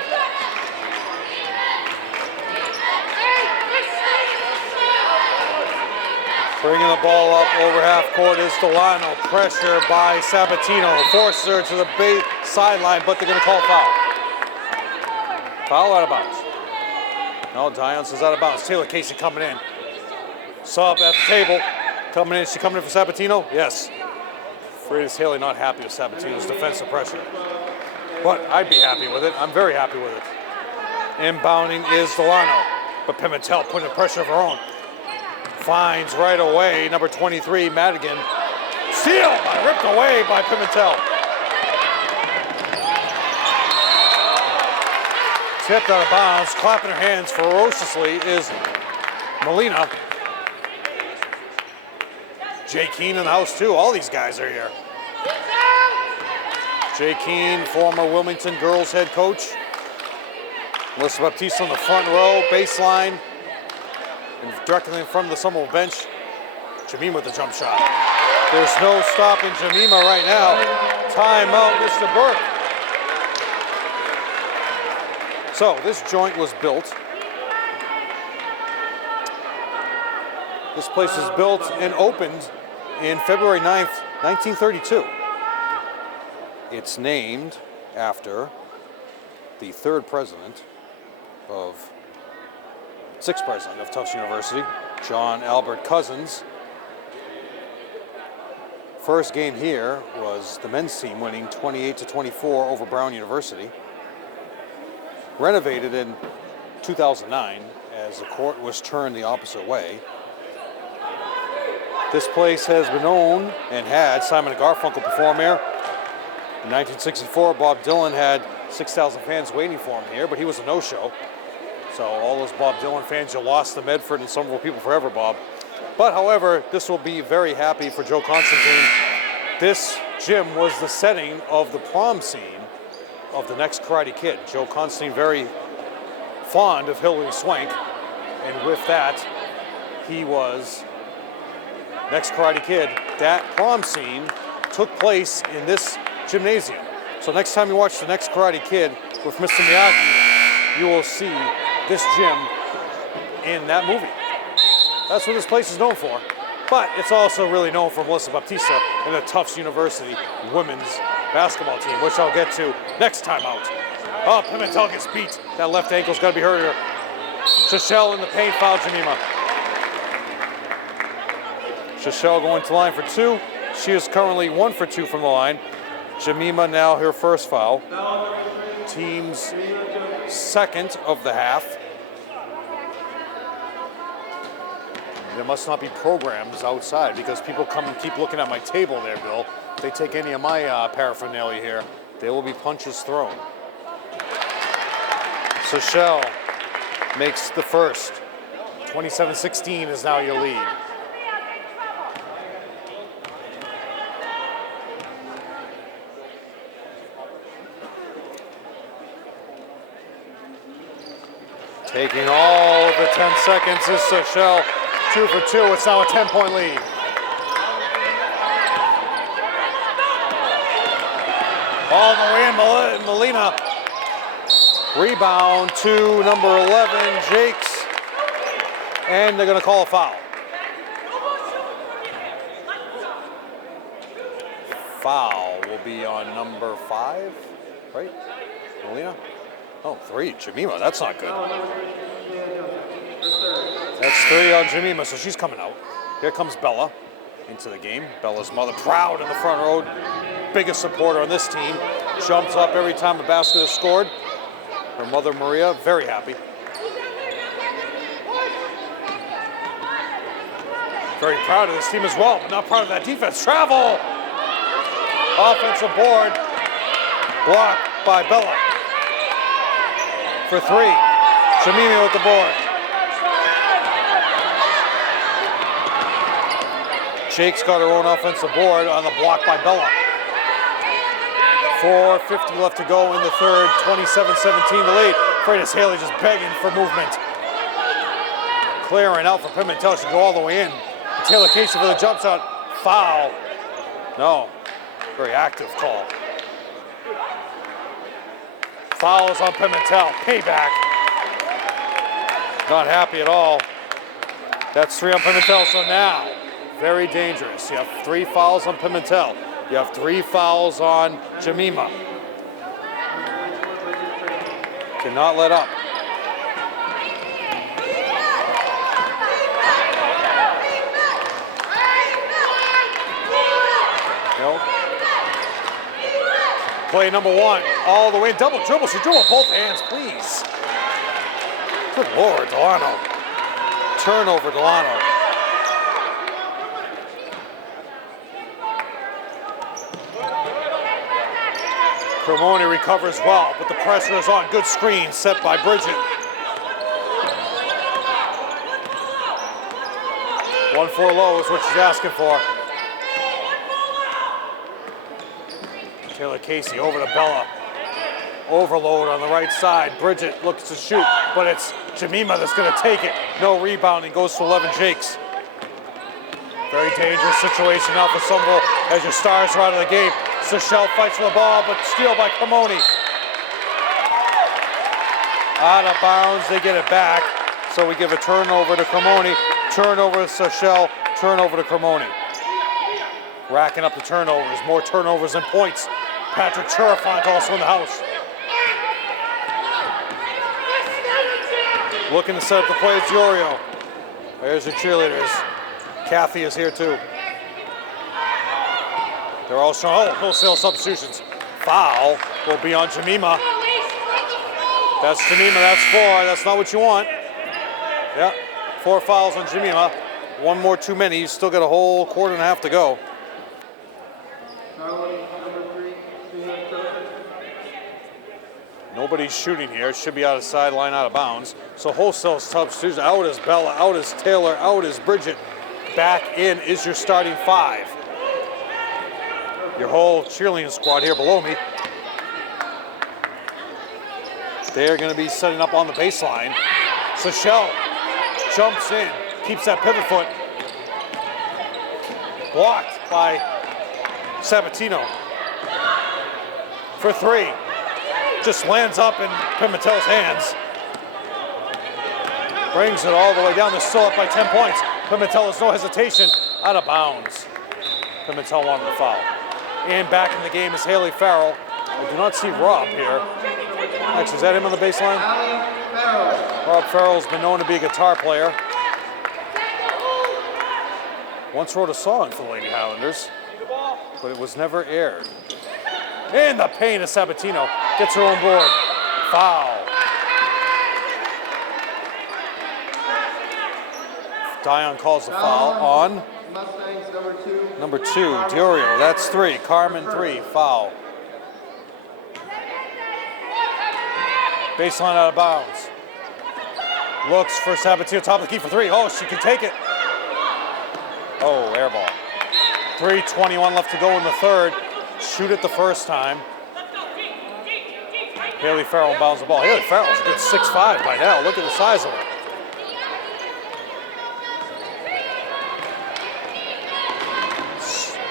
Bringing the ball up over half court is Delano. Pressure by Sabatino. Forces her to the sideline, but they're going to call foul. Foul out of bounds. No, Dion says out of bounds. Taylor Casey coming in. Sub at the table. Coming in. Is she coming in for Sabatino? Yes. Freitas Haley not happy with Sabatino's defensive pressure. But I'd be happy with it. I'm very happy with it. Inbounding is Delano. But Pimentel putting pressure of her own. Finds right away, number 23, Madigan. Steal, ripped away by Pimentel. Tipped out of bounds, clapping her hands ferociously is Molina. Jay Keene in the house too. All these guys are here. Jay Keene, former Wilmington girls head coach. Melissa Baptiste on the front row, baseline. And directly in front of the Somerville bench, Jamima with the jump shot. There's no stopping Jamima right now. Timeout, Mr. Burke. So this joint was built. This place was built and opened in February 9th, 1932. It's named after the sixth president of Tufts University, John Albert Cousins. First game here was the men's team winning 28-24 over Brown University. Renovated in 2009 as the court was turned the opposite way. This place has been owned and had Simon and Garfunkel perform here. In 1964, Bob Dylan had 6,000 fans waiting for him here, but he was a no-show. So all those Bob Dylan fans, you lost the Medford and Somerville people forever, Bob. But however, this will be very happy for Joe Constantine. This gym was the setting of the prom scene of the next Karate Kid. Joe Constantine very fond of Hilary Swank, and with that, he was next Karate Kid. That prom scene took place in this gymnasium. So next time you watch the next Karate Kid with Mr. Miyagi, you will see this gym in that movie. That's what this place is known for. But it's also really known for Melissa Baptista and the Tufts University women's basketball team, which I'll get to next time out. Oh, Pimentel gets beat. That left ankle's got to be hurt here. Shachelle in the paint, foul Jamima. Shachelle going to the line for two. She is currently 1 for 2 from the line. Jamima now her first foul. Team's second of the half. There must not be programs outside because people come and keep looking at my table there, Bill. If they take any of my paraphernalia here, there will be punches thrown. Shachelle makes the first. 27-16 is now your lead. Taking all of the 10 seconds is Shachelle. 2 for 2, it's now a 10-point lead. All the way in, Molina. Rebound to number 11, Jakes. And they're gonna call a foul. Foul will be on number 5, right? Molina? Oh, 3, Jamima, that's not good. That's 3 on Jamima, so she's coming out. Here comes Bella into the game. Bella's mother, proud in the front row, biggest supporter on this team. Jumps up every time a basket is scored. Her mother, Maria, very happy. Very proud of this team as well, but not proud of that defense. Travel! Offensive board. Blocked by Bella. For 3. Jamima with the board. Jake's got her own offensive board on the block by Bella. 4:50 left to go in the third, 27-17 the lead. Freitas Haley just begging for movement. Clearing out for Pimentel, should go all the way in. Taylor Casey for the jump shot. Foul. No, very active call. Foul is on Pimentel, payback. Not happy at all. That's 3 on Pimentel, so now, very dangerous. You have 3 fouls on Pimentel. You have 3 fouls on Jamima. Cannot let up. No. Play number 1, all the way, double dribble. She dribble both hands, please. Good Lord, Delano. Turnover, Delano. Cremoni recovers well, but the pressure is on. Good screen set by Bridget. 1-4 low is what she's asking for. Taylor Casey over to Bella. Overload on the right side. Bridget looks to shoot, but it's Jemima that's going to take it. No rebounding, goes to 11 Jakes. Very dangerous situation now for Somerville as your stars are out of the game. Seychelle fights for the ball, but steal by Cremoni. Out of bounds, they get it back. So we give a turnover to Cremoni, turnover to Seychelle, turnover to Cremoni. Racking up the turnovers, more turnovers than points. Patrick Cherafont also in the house. Looking to set up the play, it's Yorio. There's the cheerleaders. Kathy is here too. They're all showing, wholesale substitutions. Foul will be on Jemima. That's Jemima, that's 4. That's not what you want. Yeah, 4 fouls on Jemima. One more too many. You still got a whole quarter and a half to go. Nobody's shooting here. Should be out of sideline, out of bounds. So wholesale substitution. Out is Bella, out is Taylor, out is Bridget. Back in is your starting 5. Your whole cheerleading squad here below me. They're going to be setting up on the baseline. Seychelle jumps in, keeps that pivot foot. Blocked by Sabatino. For 3. Just lands up in Pimentel's hands. Brings it all the way down. They're still up by 10 points. Pimentel has no hesitation. Out of bounds. Pimentel wanted the foul. And back in the game is Haley Farrell. I do not see Rob here. Actually, is that him on the baseline? Rob Farrell's been known to be a guitar player. Once wrote a song for the Lady Highlanders, but it was never aired. In the paint of Sabatino. Gets her on board. Foul. Dion calls the foul on Mustangs, number 2, Diorio. That's 3. Carmen 3. Foul. Baseline out of bounds. Looks for Sabatino, top of the key for 3. Oh, she can take it. Oh, air ball. 3:21 left to go in the third. Shoot it the first time. Haley Farrell bounds the ball. Haley Farrell's a good 6'5" by now. Look at the size of her.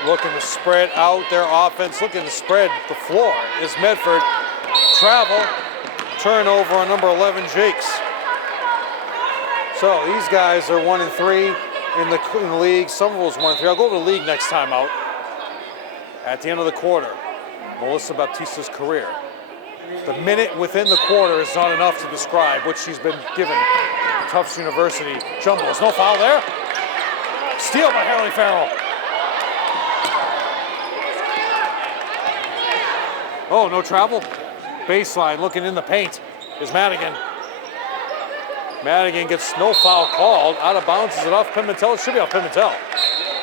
Looking to spread out their offense. Looking to spread the floor is Medford. Travel. Turnover on number 11, Jakes. So these guys are 1-3 in the league. Somerville's 1-3. I'll go over the league next time out. At the end of the quarter, Melissa Baptista's career. The minute within the quarter is not enough to describe what she's been given at Tufts University. Jumbles, no foul there. Steal by Haley Farrell. Oh, no travel. Baseline, looking in the paint is Madigan. Madigan gets no foul called. Out of bounds, is it off Pimentel? It should be off Pimentel.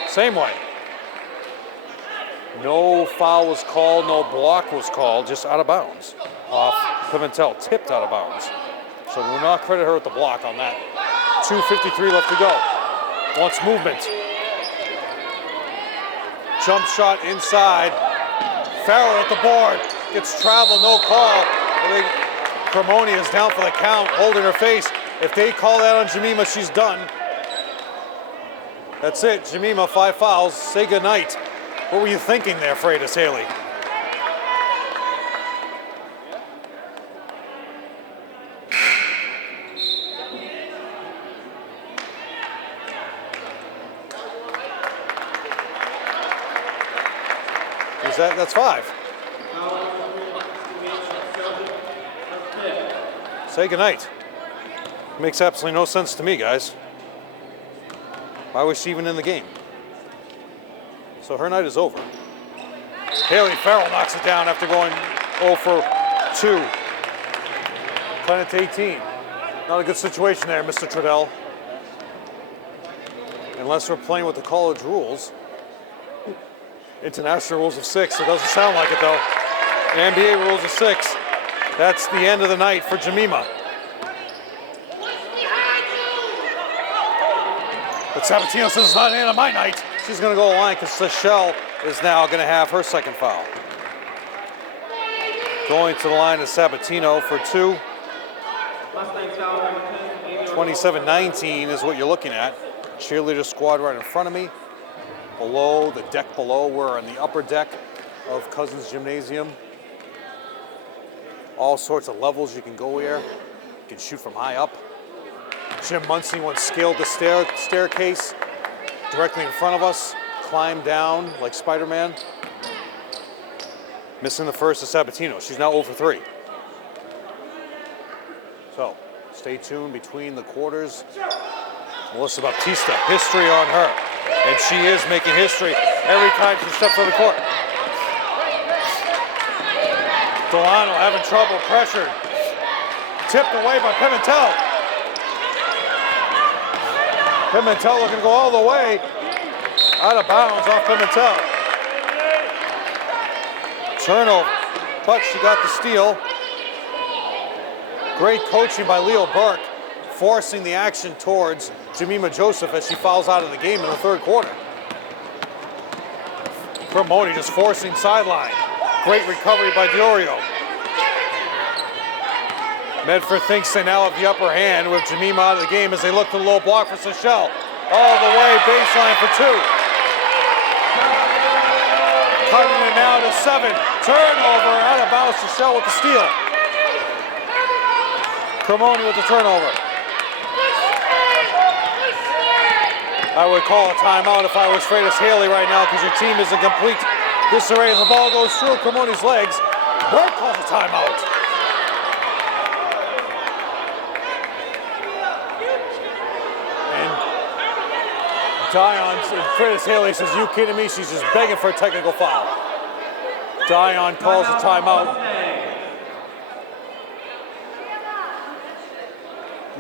Same way. No foul was called, no block was called, just out of bounds. Off Pimentel, tipped out of bounds. So we will not credit her with the block on that. 2:53 left to go. Wants movement. Jump shot inside. Farrell at the board. Gets travel, no call. Cremoni is down for the count, holding her face. If they call that on Jemima, she's done. That's it, Jemima, 5 fouls. Say goodnight. What were you thinking there, Freitas Haley? That's 5. Say goodnight. Makes absolutely no sense to me, guys. Why was she even in the game? So her night is over. Haley Farrell knocks it down after going 0 for 2. Playing it to 18. Not a good situation there, Mr. Trudell. Unless we're playing with the college rules. International rules of 6. It doesn't sound like it, though. NBA rules of 6. That's the end of the night for Jemima. But Sabatino says it's not the end of my night. She's going to go to the line because Seychelle is now going to have her second foul. Going to the line is Sabatino for 2. 27-19 is what you're looking at. Cheerleader squad right in front of me. Below, the deck below, we're on the upper deck of Cousins Gymnasium. All sorts of levels you can go here. You can shoot from high up. Jim Muncie once scaled the staircase directly in front of us, climbed down like Spider-Man. Missing the first is Sabatino. She's now 0 for 3. So, stay tuned between the quarters. Melissa Baptista, history on her. And she is making history every time she steps on the court. Delano having trouble, pressured. Tipped away by Pimentel. Pimentel looking to go all the way. Out of bounds off Pimentel. Turnover, but she got the steal. Great coaching by Leo Burke, forcing the action towards Jemima Joseph as she fouls out of the game in the third quarter. Cremoni just forcing sideline. Great recovery by Diorio. Medford thinks they now have the upper hand with Jemima out of the game as they look to the low block for Seychelle. All the way, baseline for 2. Cutting it now to 7. Turnover, out of bounds, Seychelle with the steal. Cremoni with the turnover. I would call a timeout if I was Freitas Haley right now because your team is in complete disarray as the ball goes through Cremoni's legs. Burke calls a timeout. And Dion, Freitas Haley says, "You kidding me?" She's just begging for a technical foul. Dion calls a timeout.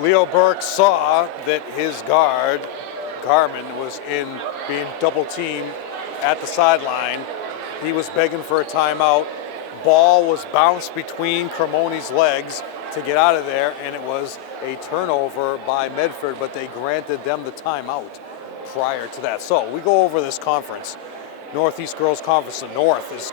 Leo Burke saw that his guard, Harmon, was being double teamed at the sideline. He was begging for a timeout. Ball was bounced between Cremoni's legs to get out of there, and it was a turnover by Medford, but they granted them the timeout prior to that. So we go over this conference. Northeast Girls Conference. The North is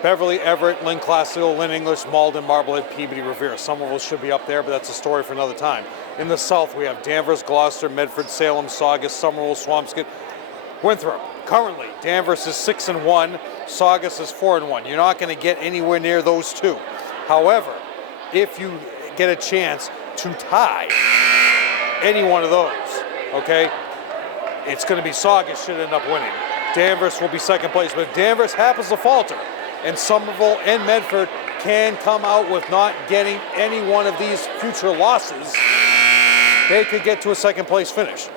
Beverly, Everett, Lynn Classical, Lynn English, Malden, Marblehead, Peabody, Revere. Somerville should be up there, but that's a story for another time. In the South, we have Danvers, Gloucester, Medford, Salem, Saugus, Somerville, Swampscott, Winthrop. Currently, Danvers is 6-1, Saugus is 4-1. You're not going to get anywhere near those two. However, if you get a chance to tie any one of those, okay, it's going to be Saugus should end up winning. Danvers will be second place, but if Danvers happens to falter, and Somerville and Medford can come out with not getting any one of these future losses, they could get to a second place finish.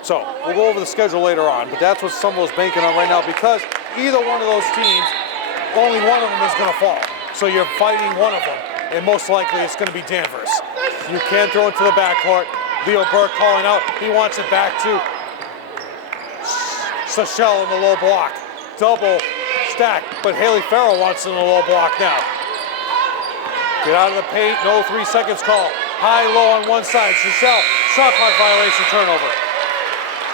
So we'll go over the schedule later on, but that's what Somerville's banking on right now because either one of those teams, only one of them is going to fall. So you're fighting one of them, and most likely it's going to be Danvers. You can throw it to the backcourt. Leo Burke calling out. He wants it back to Seychelle in the low block. Double stack, but Haley Farrell wants it in the low block now. Get out of the paint, no 3 seconds call. High, low on one side. Seychelle, shot clock violation, turnover.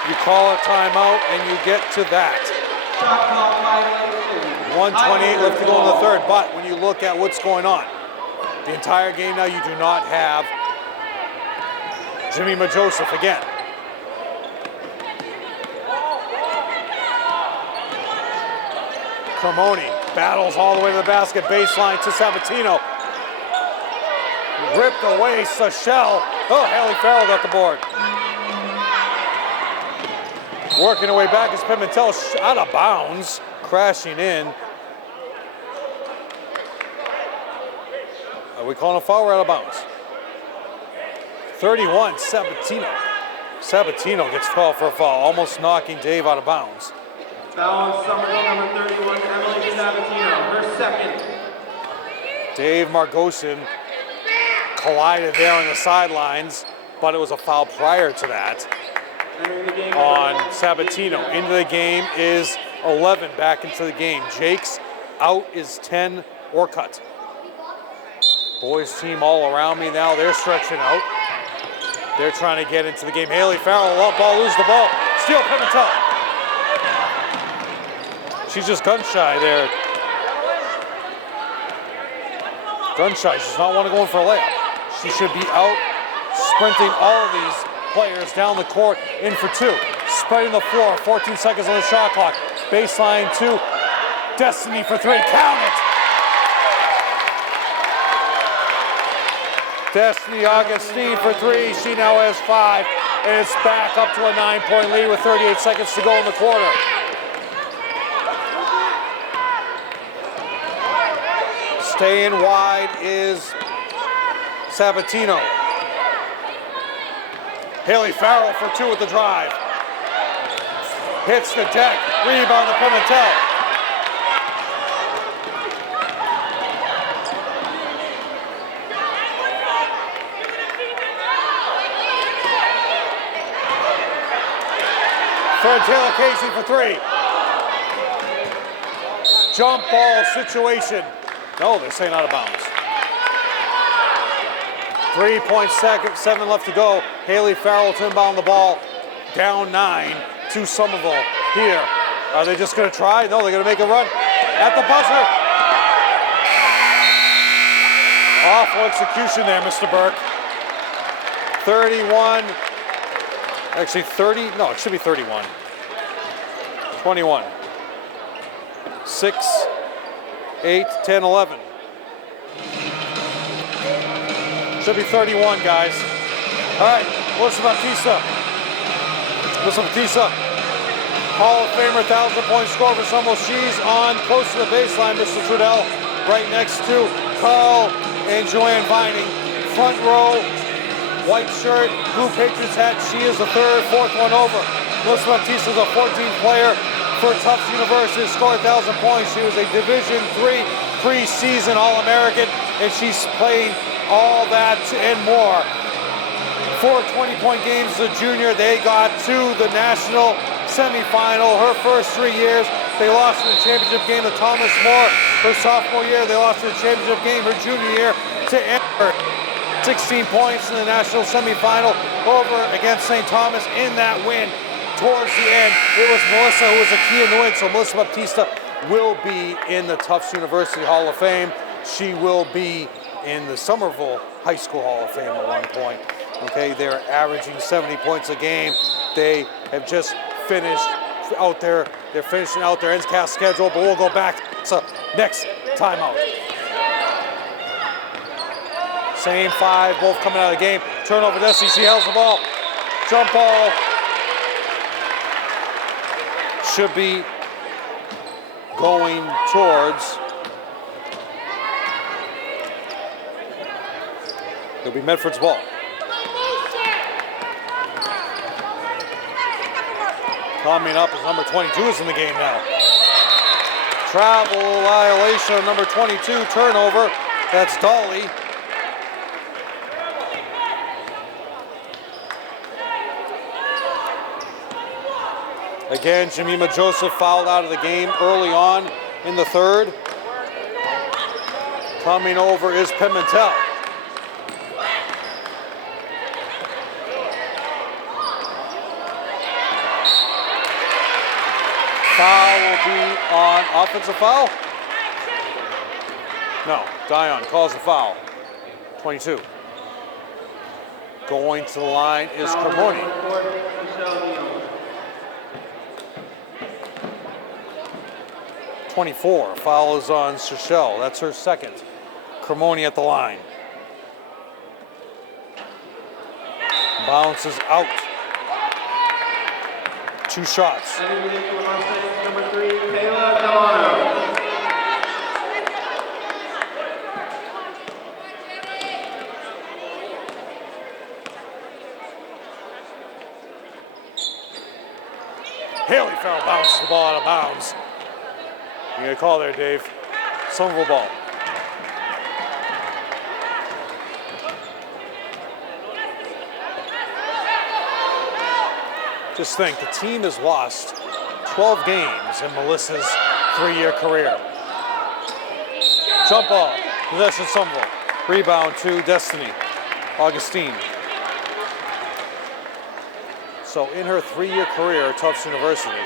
You call a timeout and you get to that. 1:28 left to go in the third, but when you look at what's going on, the entire game now you do not have Jemima Joseph again. Cremoni battles all the way to the basket, baseline to Sabatino. Ripped away, Seychelle. Oh, Haley Farrell got the board. Working her way back is Pimentel, out of bounds, crashing in. Are we calling a foul or out of bounds? 31, Sabatino. Sabatino gets called for a foul, almost knocking Dave out of bounds. Foul on Somerville, number 31, Emily Sabatino, her second. Dave Margoshin collided there on the sidelines, but it was a foul prior to that on Sabatino. Into the game is 11 back into the game. Jakes out is 10 or cut. Boys team all around me now. They're stretching out. They're trying to get into the game. Haley Farrell, lose the ball. Steal Pimentel. She's just gun shy there. Gun shy. She does not want to go in for a layup. She should be out sprinting all of these players down the court, in for two. Spreading the floor, 14 seconds on the shot clock. Baseline two. Destiny for three. Count it. Destiny Augustine for three. She now has 5, and it's back up to a 9-point lead with 38 seconds to go in the quarter. Staying wide is Sabatino. Haley Farrell for 2 with the drive. Hits the deck. Rebound to Pimentel. Fred Taylor Casey for 3. Jump ball situation. No, they're saying out of bounds. 3.7 left to go. Haley Farrell to inbound the ball. Down 9 to Somerville here. Are they just going to try? No, they're going to make a run at the buzzer. Awful execution there, Mr. Burke. 31. Actually 30, no, it should be 31. 21. 6, 8, 10, 11. Should be 31, guys. All right, Melissa Baptista. Hall of Famer, 1,000-point scorer for Somerville. She's on close to the baseline, Mr. Trudell. Right next to Carl and Joanne Vining. Front row. White shirt, blue Patriots hat. She is the fourth one over. Melissa Baptista is a 14th player for Tufts University. Scored 1,000 points. She was a Division III preseason All-American, and she's playing all that and more. 4 20-point games as a junior. They got to the national semifinal her first 3 years. They lost in the championship game to Thomas More her sophomore year. They lost in the championship game her junior year to Amber. 16 points in the national semifinal over against St. Thomas in that win. Towards the end, it was Melissa who was the key in the win. So Melissa Baptista will be in the Tufts University Hall of Fame. She will be in the Somerville High School Hall of Fame at one point. Okay, they're averaging 70 points a game. They have just finished out their, they're finishing out their NCAS schedule, but we'll go back to next timeout. Same 5, both coming out of the game. Turnover, Destiny, she held the ball. Jump ball. Should be going towards, it'll be Medford's ball. Coming up is number 22 is in the game now. Travel violation of number 22, turnover. That's Dolly. Again, Jemima Joseph fouled out of the game early on in the third. Coming over is Pimentel. Foul will be on offensive foul. No, Dion calls a foul. 22. Going to the line is Cremoni. 24, foul is on Shechelle. That's her second. Cremoni at the line. Bounces out. 2 shots. Number 3, Kayla Delano. Haley Farrell bounces the ball out of bounds. You got a call there, Dave. Somerville ball. Just think, the team has lost 12 games in Melissa's 3-year career. Jump ball. Possession Somerville. Rebound to Destiny. Augustine. So in her 3-year career at Tufts University,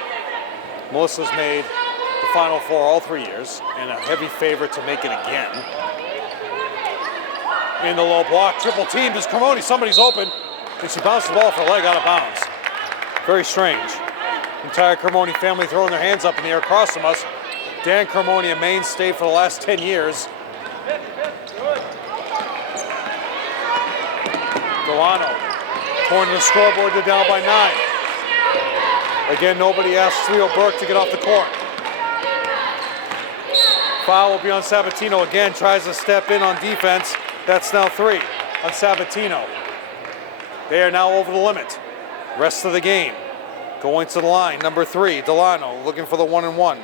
Melissa's made the Final Four all 3 years and a heavy favorite to make it again. In the low block, triple team, does Connolly, somebody's open, and she bounced the ball for a leg out of bounds. Very strange. Entire Connolly family throwing their hands up in the air across from us. Dan Connolly, a mainstay for the last 10 years. Delano, torn to the scoreboard, they're down by 9. Again, nobody asked Leo Burke to get off the court. Foul will be on Sabatino again, tries to step in on defense. That's now 3 on Sabatino. They are now over the limit. Rest of the game. Going to the line, number 3, Delano, looking for the 1-and-1.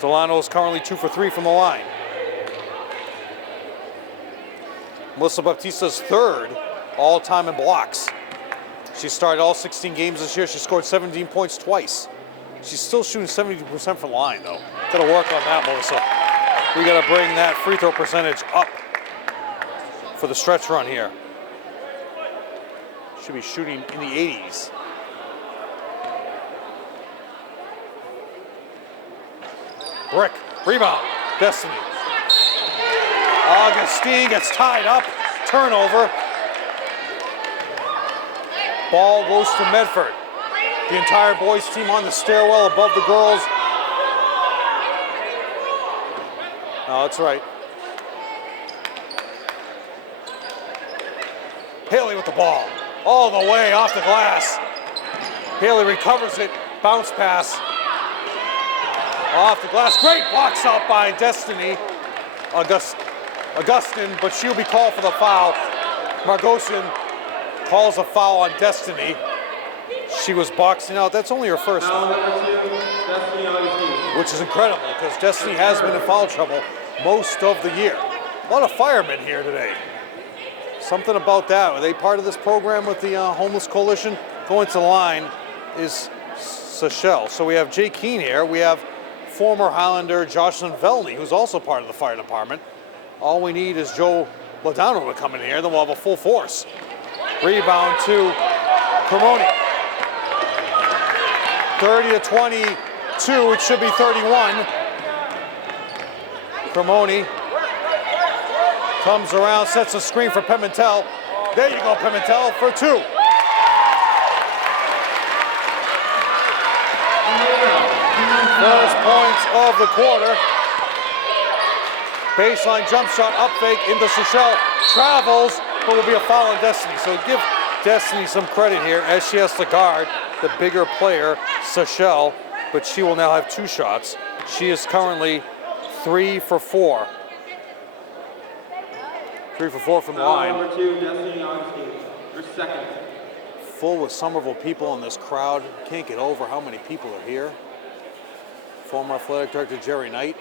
Delano is currently 2 for 3 from the line. Melissa Baptista's 3rd all-time in blocks. She started all 16 games this year. She scored 17 points twice. She's still shooting 70% from the line, though. Gotta work on that, Melissa. We gotta bring that free throw percentage up for the stretch run here. Should be shooting in the 80s. Brick, rebound, Destiny. Augustine gets tied up, turnover. Ball goes to Medford. The entire boys team on the stairwell above the girls. Oh, that's right. Haley with the ball, all the way off the glass. Haley recovers it, bounce pass. Off the glass, great box out by Destiny. Augustine, but she'll be called for the foul. Margosian calls a foul on Destiny. She was boxing out. That's only her first one, which is incredible because Destiny has been in foul trouble most of the year. A lot of firemen here today. Something about that. Are they part of this program with the Homeless Coalition? Going to the line is Seychelle. So we have Jay Keene here. We have former Highlander Jocelyn Velney, who's also part of the fire department. All we need is Joe Ladano to come in here, then we'll have a full force. Rebound to Cremoni. 30-22, it should be 31. Cremoni comes around, sets a screen for Pimentel. There you go, Pimentel for 2. First points of the quarter. Baseline jump shot, up fake into Seychelle. Travels, but will be a foul on Destiny. So give Destiny some credit here as she has to guard the bigger player, Seychelle, but she will now have 2 shots. She is currently 3 for 4. 3 for 4 from the line. Number 2, Destiny Augustine, her 2nd. Full with Somerville people in this crowd. Can't get over how many people are here. Former athletic director Jerry Knight.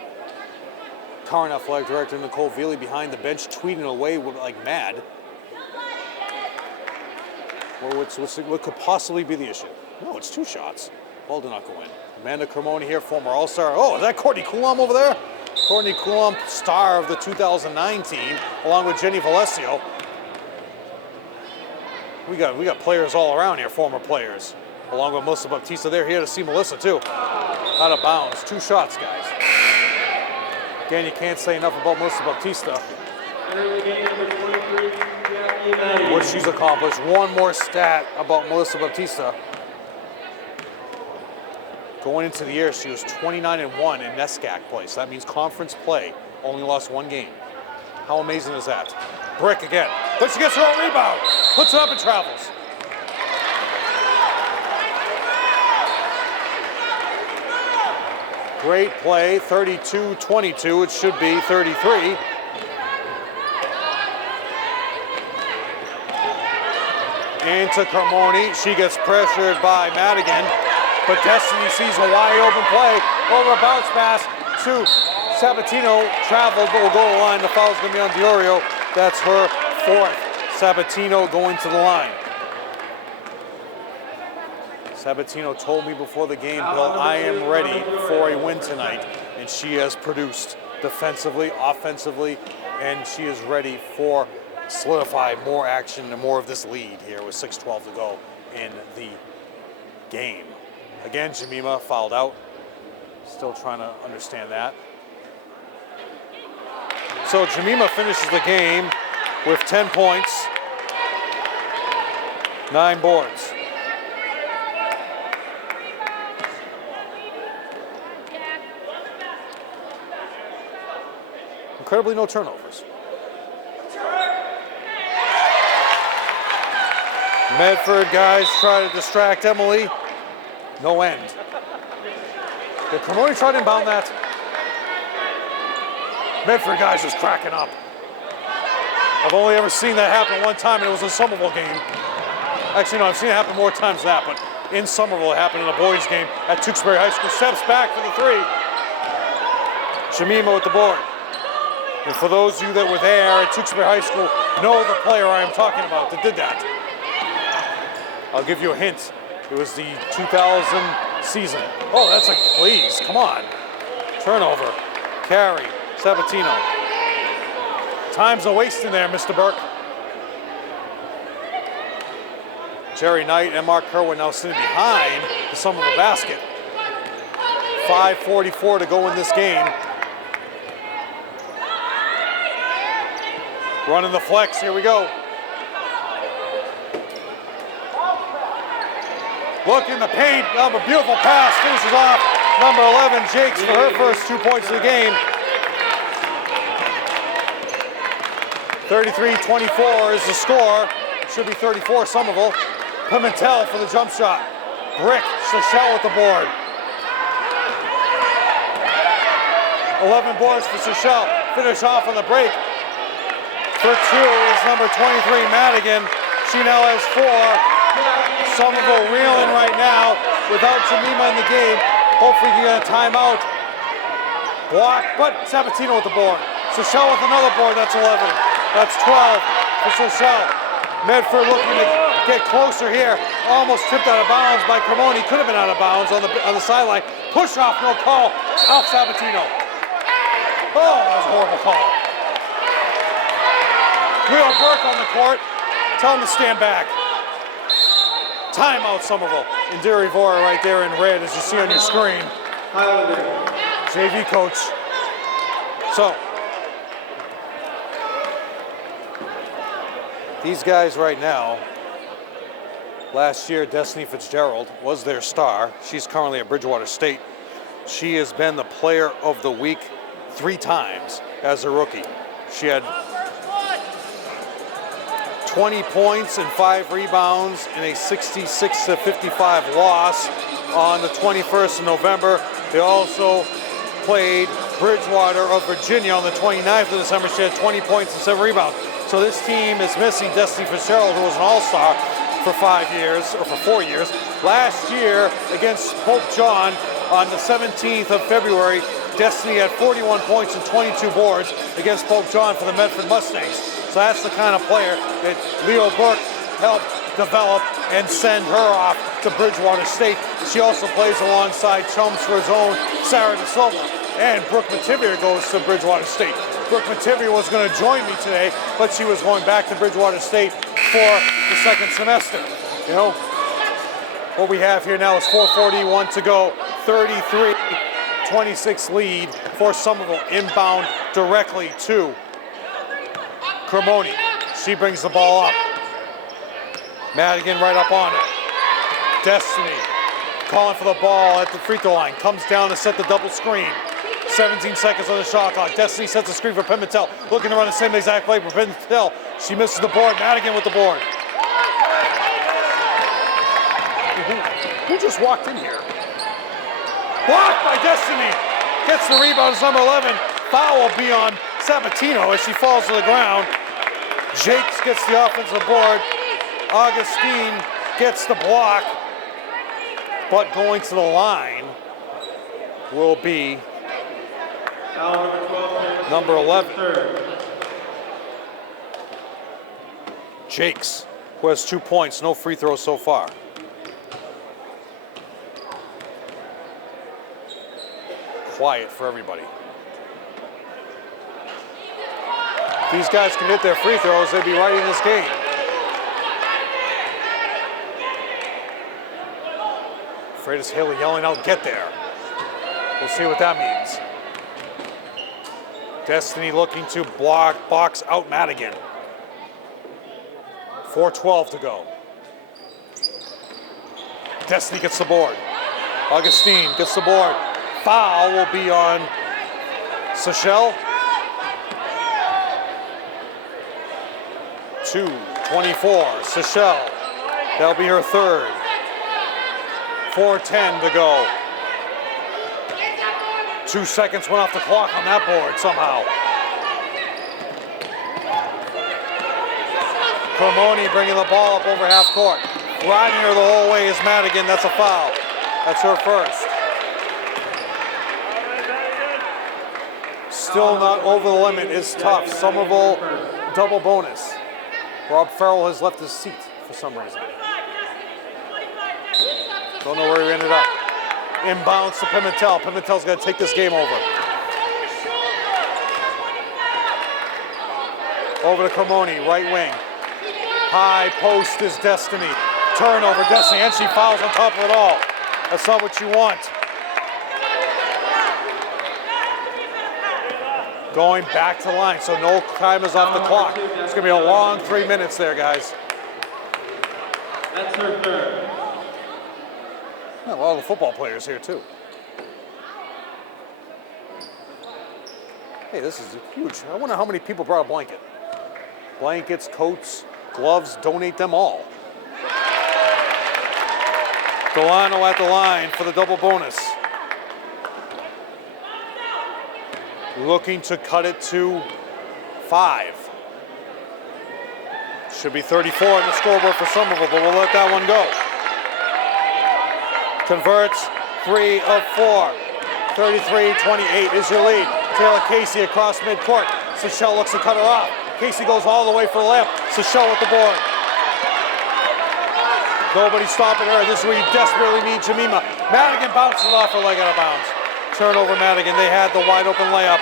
Current athletic director Nicole Veely behind the bench, tweeting away like mad. Well, what could possibly be the issue? No, it's 2 shots. Ball did not go in. Amanda Cremoni here, former All-Star. Oh, is that Courtney Coulomb over there? Courtney Coulomb, star of the 2009 team, along with Jenny Valesio. We got players all around here, former players, along with Melissa Baptista. They're here to see Melissa too. Out of bounds. 2 shots, guys. Again, you can't say enough about Melissa Baptista. What she's accomplished. One more stat about Melissa Baptista. Going into the year, she was 29-1 in NESCAC play. So that means conference play. Only lost 1 game. How amazing is that? Brick again. But she gets her own rebound. Puts it up and travels. Great play, 32-22. It should be 33. Into Carmoni. She gets pressured by Madigan, but Destiny sees a wide open play. Over a bounce pass to Sabatino. Traveled, but will go to the line. The foul's going to be on Diorio. That's her 4th. Sabatino going to the line. Sabatino told me before the game, Bill, I am ready for a win tonight. and she has produced defensively, offensively, and she is ready for solidify more action and more of this lead here with 6:12 to go in the game. Again, Jemima fouled out. Still trying to understand that. So Jemima finishes the game with 10 points, 9 boards. Incredibly no turnovers. Medford guys try to distract Emily. No end. Did Connolly try to inbound that? Medford guys just cracking up. I've only ever seen that happen one time, and it was a Somerville game. Actually, no, I've seen it happen more times than that, but in Somerville it happened in a boys' game at Tewksbury High School. Steps back for the 3. Jemima with the board. And for those of you that were there at Tewksbury High School, know the player I am talking about that did that. I'll give you a hint. It was the 2000 season. Oh, that's like, please, come on. Turnover. Carry. Sabatino. Time's a wasting there, Mr. Burke. Jerry Knight and Mark Kerwin now sitting behind the Somerville basket. 5:44 to go in this game. Running the flex, here we go. Look in the paint, a beautiful pass, finishes off number 11, Jakes, for her first 2 points of the game. 33-24 is the score. Should be 34, Somerville. Pimentel for the jump shot. Brick, Seychelle with the board. 11 boards for Seychelle. Finish off on the break. For 2 is number 23, Madigan. She now has 4. Somerville reeling right now without Jemima in the game. Hopefully he get a timeout. Block, but Sabatino with the board. Seychelle with another board, that's 11. That's 12 for Seychelle. Medford looking to get closer here. Almost tipped out of bounds by Cremoni. Could have been out of bounds on the sideline. Push off, no call. Off Sabatino. Oh, that was a horrible call. Leo Burke on the court. Tell him to stand back. Timeout, Somerville. Indira Vora right there in red, as you see on your screen. JV coach. So, these guys right now, last year Destiny Fitzgerald was their star. She's currently at Bridgewater State. She has been the player of the week 3 times as a rookie. She had 20 points and 5 rebounds in a 66-55 loss on the 21st of November. They also played Bridgewater of Virginia on the 29th of December. She had 20 points and 7 rebounds. So this team is missing Destiny Fitzgerald, who was an all-star for 5 years, or for 4 years. Last year against Pope John on the 17th of February, Destiny had 41 points and 22 boards against Pope John for the Medford Mustangs. So that's the kind of player that Leo Burke helped develop and send her off to Bridgewater State. She also plays alongside Chelmsford's own Sarah De Silva. And Brooke Mativier goes to Bridgewater State. Brooke Mativier was going to join me today, but she was going back to Bridgewater State for the second semester. You know, what we have here now is 4:41 to go, 33-26 lead for Somerville. Inbound directly to Cremoni. She brings the ball up. Madigan right up on her. Destiny calling for the ball at the free throw line. Comes down to set the double screen. 17 seconds on the shot clock. Destiny sets a screen for Pimentel. Looking to run the same exact play for Pimentel. She misses the board. Madigan with the board. Who just walked in here? Blocked by Destiny. Gets the rebound. It's number 11. Foul will be on Sabatino as she falls to the ground. Jakes gets the offensive board. Augustine gets the block. But going to the line will be number 11. Jakes, who has 2 points, no free throws so far. quiet for everybody. If these guys can hit their free throws, they'd be right in this game. Freitas Haley yelling out, get there. We'll see what that means. Destiny looking to box out Madigan. 4:12 to go. Destiny gets the board. Augustine gets the board. Foul will be on Sechelle. 2:24, Sechelle. That'll be her third. 4:10 to go. 2 seconds went off the clock on that board somehow. Cremoni bringing the ball up over half court. Riding her the whole way is Madigan. That's a foul. That's her first. Still not over the limit is TUFTS. Somerville double bonus. Rob Farrell has left his seat for some reason. Don't know where he ended up. Inbounds to Pimentel. Pimentel's got to take this game over. Over to Cremoni, right wing. High post is Destiny. Turnover, Destiny, and she fouls on top of it all. That's not what you want. Going back to the line, so no time is off the clock. It's going to be a long 3 minutes there, guys. That's her third. A lot of the football players here, too. Hey, this is huge. I wonder how many people brought a blanket. Blankets, coats, gloves, donate them all. Delano at the line for the double bonus. Looking to cut it to 5. Should be 34 on the scoreboard for Somerville, but we'll let that one go. Converts, 3 of 4. 33-28 is your lead. Taylor Casey across midcourt. Sechelle looks to cut her off. Casey goes all the way for the layup. Sechelle with the board. Nobody stopping her. This is where you desperately need Jemima. Madigan bounces it off her leg out of bounds. Turnover Madigan. They had the wide open layup.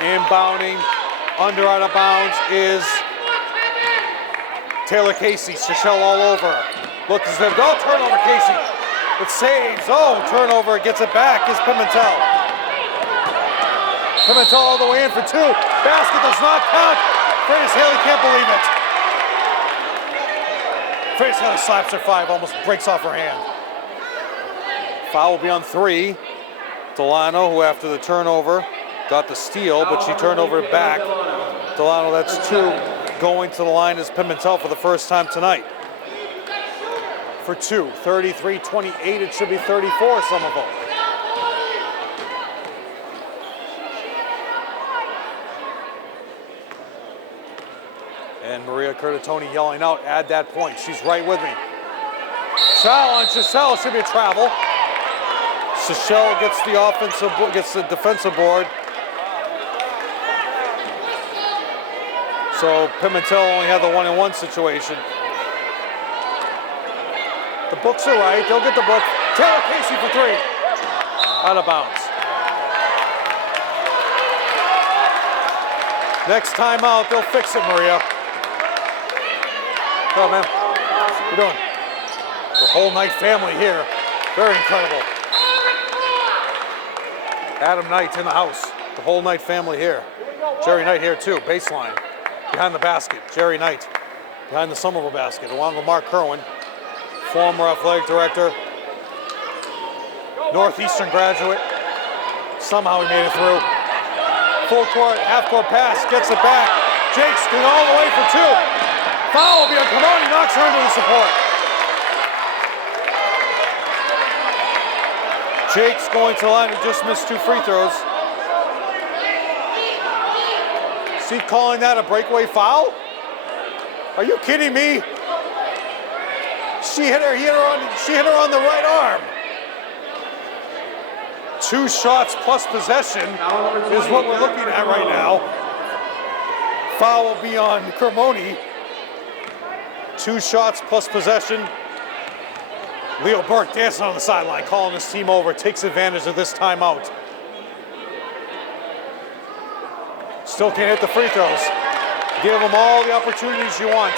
Inbounding under out of bounds is Taylor Casey. Sechelle all over. Looks as if, oh, turnover Casey. It saves. Oh, turnover. Gets it back is Pimentel. Pimentel all the way in for 2. Basket does not count. Freitas Haley can't believe it. Freitas Haley slaps her 5, almost breaks off her hand. Foul will be on 3. Delano, who after the turnover got the steal, but she turned over it back. Delano, that's 2. Going to the line is Pimentel for the first time tonight. For 2, 33-28, it should be 34, Somerville. And Maria Curtatone yelling out, add that point. She's right with me. Foul on Sechelle, should be a travel. Sechelle gets the defensive board. So Pimentel only had the 1-and-1 situation. The books are right, they'll get the book. Taylor Casey for 3. Out of bounds. Next time out, they'll fix it, Maria. What's up, man? What you doing? The whole night family here. Very incredible. Adam Knight in the house. The whole night family here. Jerry Knight here too, baseline. Behind the basket, Jerry Knight. Behind the Somerville basket, along with Mark Kerwin, former athletic director, Northeastern graduate. Somehow he made it through. Full court, half court pass, gets it back. Jake's going all the way for 2. Foul will be on Connolly, knocks her into the support. Jake's going to the line and just missed 2 free throws. Is he calling that a breakaway foul? Are you kidding me? She hit her on the right arm. 2 shots plus possession is what we're looking at right now. Foul will be on Cremoni. 2 shots plus possession. Leo Burke dancing on the sideline, calling his team over, takes advantage of this timeout. Still can't hit the free throws. Give them all the opportunities you want.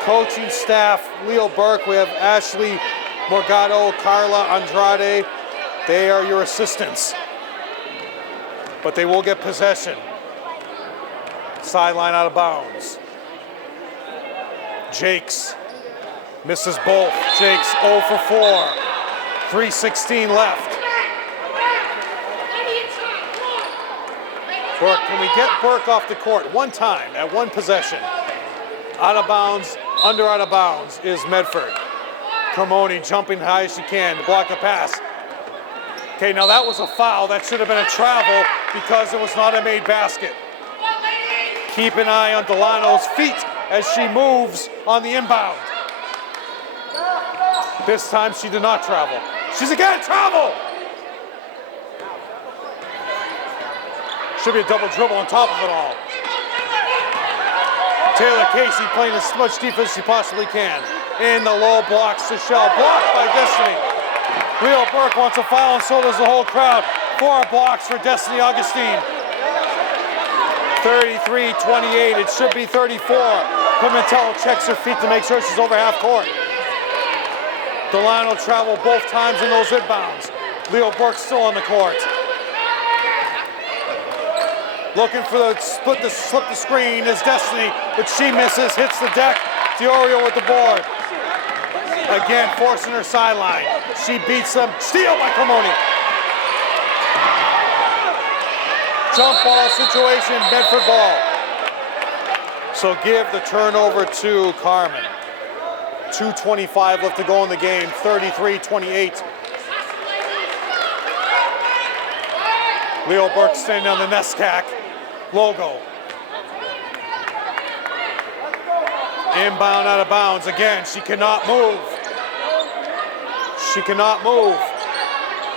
Coaching staff, Leo Burke, we have Ashley Morgado, Carla Andrade. They are your assistants. But they will get possession. Sideline out of bounds. Jakes misses both. Jakes 0 for 4. 3:16 left. Burke, can we get Burke off the court one time at one possession? Out of bounds, under out of bounds is Medford. Connolly jumping high as she can to block the pass. Okay, now that was a foul. That should have been a travel because it was not a made basket. Keep an eye on Delano's feet as she moves on the inbound. This time she did not travel. She's again travel! Should be a double dribble on top of it all. Taylor Casey playing as much defense as she possibly can. In the low block, Seychelle blocked by Destiny. Leo Burke wants a foul and so does the whole crowd. 4 blocks for Destiny Augustine. 33-28, it should be 34. Pimentel checks her feet to make sure she's over half court. Delano traveled both times in those inbounds. Leo Burke still on the court. Looking for the slip the screen is Destiny, but she misses, hits the deck. Diorio with the board. Again, forcing her sideline. She beats them. Steal by Connolly. Jump ball situation, Medford ball. So give the turnover to Harmon. 2:25 left to go in the game, 33-28. Leo Burke standing on the NESCAC logo. Inbound out of bounds. Again, she cannot move. She cannot move.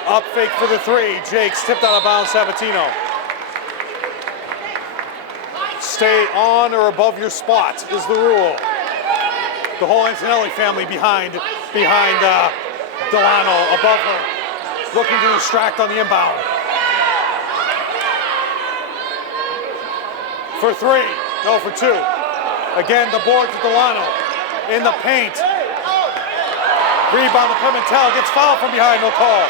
Up fake for the 3. Jakes tipped out of bounds, Sabatino. Stay on or above your spot is the rule. The whole Antonelli family behind Delano, above her, looking to distract on the inbound. For 3, no, for 2. Again, the board to Delano in the paint. Rebound to Pimentel, gets fouled from behind, no call.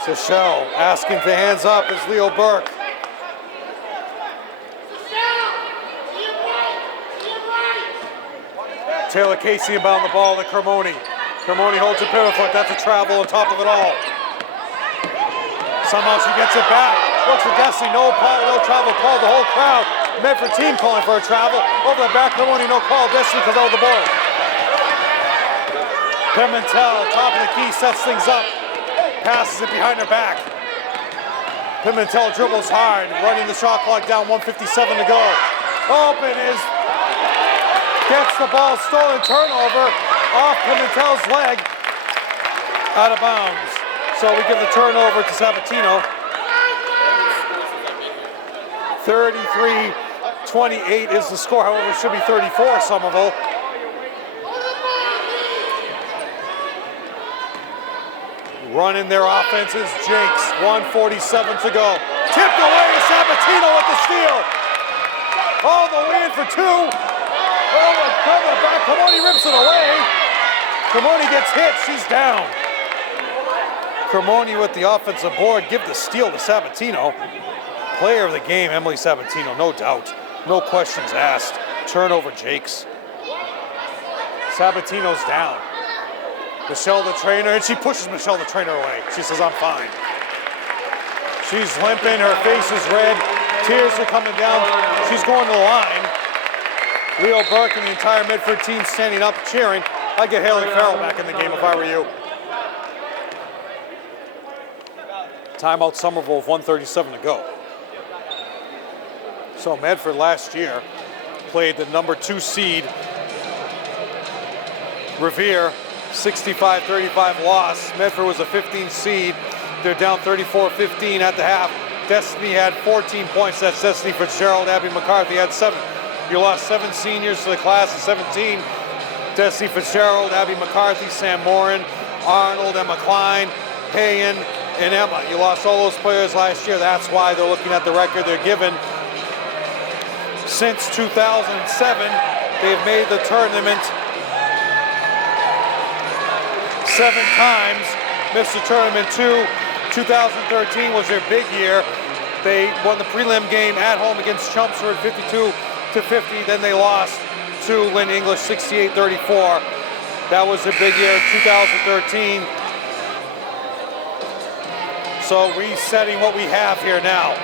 Seychelle asking for hands up is Leo Burke. Taylor Casey inbound the ball to Connolly. Connolly holds a pivot foot. That's a travel on top of it all. Somehow she gets it back. Looks for Destiny. No travel call. The whole crowd. Medford team calling for a travel. Over the back. Connolly, no call. Destiny comes out of the board. Pimentel, top of the key, sets things up. Passes it behind her back. Pimentel dribbles hard, running the shot clock down, 1:57 to go. Open is, gets the ball stolen, turnover off Pimentel's leg, out of bounds. So we give the turnover to Sabatino. 33-28 is the score, however it should be 34, Somerville. Running their offenses, Jakes, 1:47 to go. Tipped away, Sabatino with the steal. All the way in for 2. Oh, and cover back, Connolly rips it away. Connolly gets hit, she's down. Connolly with the offensive board, give the steal to Sabatino. Player of the game, Emily Sabatino, no doubt. No questions asked. Turnover, Jakes. Sabatino's down. Michelle the trainer, and she pushes Michelle the trainer away. She says, I'm fine. She's limping, her face is red, tears are coming down. She's going to the line. Leo Burke and the entire Medford team standing up, cheering. I'd get Haley Farrell back in the game if I were you. Timeout Somerville with 1:37 to go. So Medford last year played the number 2 seed, Revere, 65-35 loss. Medford was a 15 seed. They're down 34-15 at the half. Destiny had 14 points. That's Destiny Fitzgerald. Abby McCarthy had 7. You lost 7 seniors to the class of 17. Destiny Fitzgerald, Abby McCarthy, Sam Morin, Arnold, Emma Klein, Payan, and Emma. You lost all those players last year. That's why they're looking at the record they're given. Since 2007, they've made the tournament 7 times. Missed the tournament 2. 2013 was their big year. They won the prelim game at home against Chelmsford 52-50. Then they lost to Lynn English 68-34. That was their big year in 2013. So resetting what we have here now.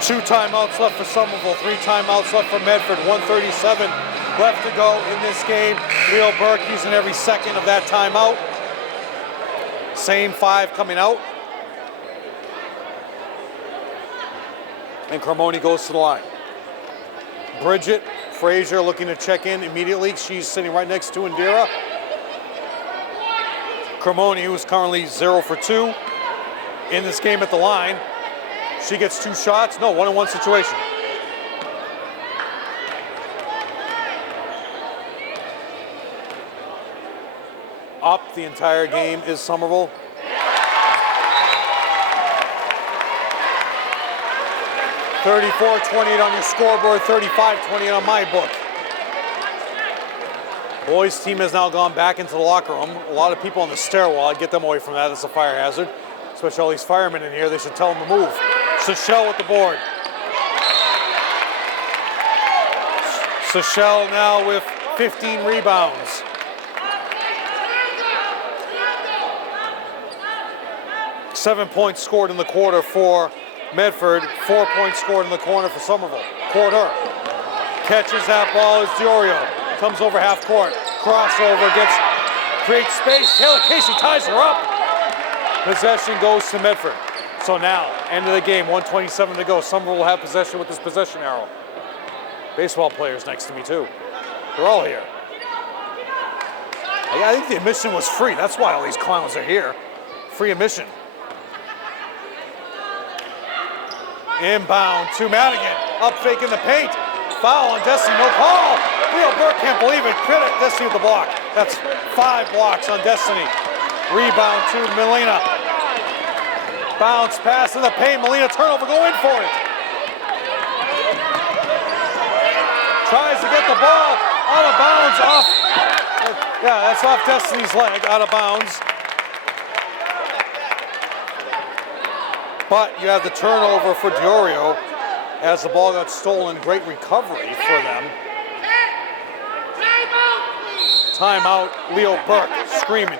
2 timeouts left for Somerville, 3 timeouts left for Medford, 1:37 left to go in this game. Leo Burke using every second of that timeout. Same 5 coming out. And Carmoni goes to the line. Bridget Frazier looking to check in immediately. She's sitting right next to Indira. Carmoni, who's currently 0 for 2 in this game at the line. She gets 2 shots. No, 1-on-1 situation. Up the entire game is Somerville. 34-28 on your scoreboard, 35-28 on my book. Boys team has now gone back into the locker room. A lot of people on the stairwell. I'd get them away from that. It's a fire hazard. Especially all these firemen in here. They should tell them to move. Seychelle with the board. Seychelle now with 15 rebounds. Seven points scored in the quarter for Medford, 4 points scored in the corner for Somerville. Quarter. Catches that ball is Diorio. Comes over half court. Crossover, creates space. Taylor Casey ties her up. Possession goes to Medford. So now, end of the game, 1:27 to go. Somerville will have possession with this possession arrow. Baseball players next to me too. They're all here. I think the admission was free. That's why all these clowns are here. Free admission. Inbound to Madigan. Up fake in the paint. Foul on Destiny, no call. Leo Burke can't believe it. Destiny with the block. That's 5 blocks on Destiny. Rebound to Melina. Bounce pass in the paint. Melina turnover, go in for it. Tries to get the ball out of bounds off. Yeah, that's off Destiny's leg, out of bounds. But you have the turnover for Diorio as the ball got stolen. Great recovery for them. Timeout, Leo Burke screaming.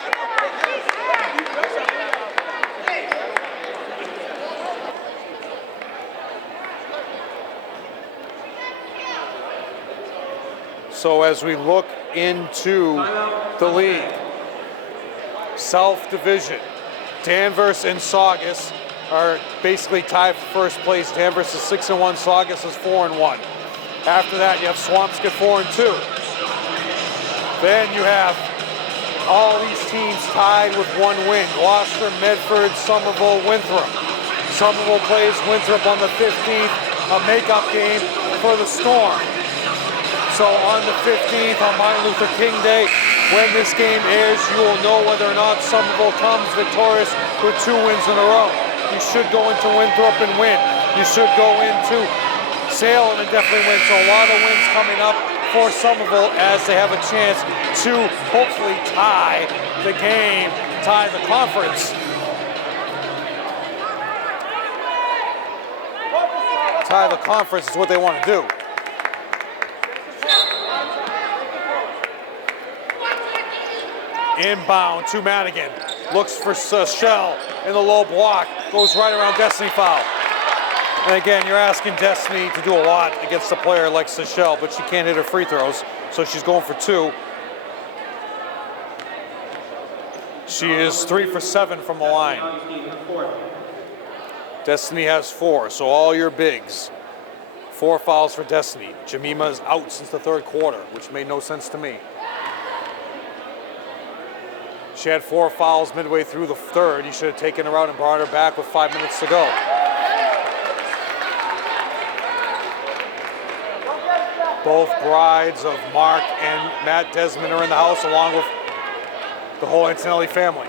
So as we look into the league, South Division, Danvers and Saugus are basically tied for first place. Danvers is 6-1, Saugus is 4-1. After that, you have Swampscott 4-2. Then you have all these teams tied with 1 win. Gloucester, Medford, Somerville, Winthrop. Somerville plays Winthrop on the 15th, a makeup game for the Storm. So on the 15th, on Martin Luther King Day, when this game airs, you will know whether or not Somerville comes victorious with 2 wins in a row. You should go into Winthrop and win. You should go into Salem and definitely win. So a lot of wins coming up for Somerville as they have a chance to hopefully tie the game, tie the conference. Tie the conference is what they want to do. Inbound to Madigan. Looks for Shell in the low block. Goes right around Destiny, foul. And again, you're asking Destiny to do a lot against a player like Seychelle, but she can't hit her free throws, so she's going for 2. She is 3 for 7 from the line. Destiny has 4, so all your bigs 4 fouls for Destiny. Jemima is out since the 3rd quarter, which made no sense to me. She had 4 fouls midway through the 3rd. You should have taken her out and brought her back with 5 minutes to go. Both brides of Mark and Matt Desmond are in the house, along with the whole Antonelli family.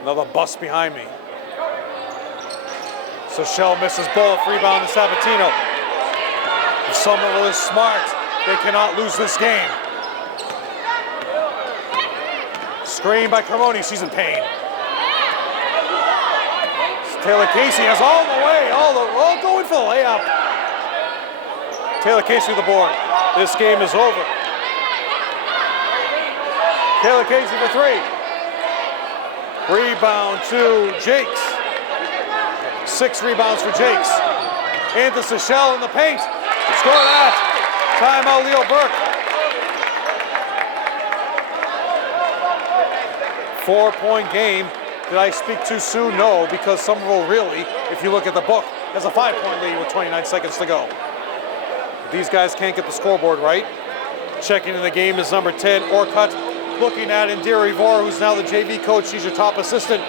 Another bus behind me. So Shell misses both. Rebound to Sabatino. If Somerville is smart, they cannot lose this game. Screen by Connolly. She's in pain. Taylor Casey has all the way, all going for the layup. Taylor Casey with the board. This game is over. Taylor Casey for 3. Rebound to Jakes. 6 rebounds for Jakes. Into Seychelle in the paint. Score that. Timeout, Leo Burke. 4-point game. Did I speak too soon? No, because Somerville really, if you look at the book, has a 5-point lead with 29 seconds to go. These guys can't get the scoreboard right. Checking in the game is number 10, Orcutt. Looking at Indira Ivor, who's now the JV coach. She's your top assistant.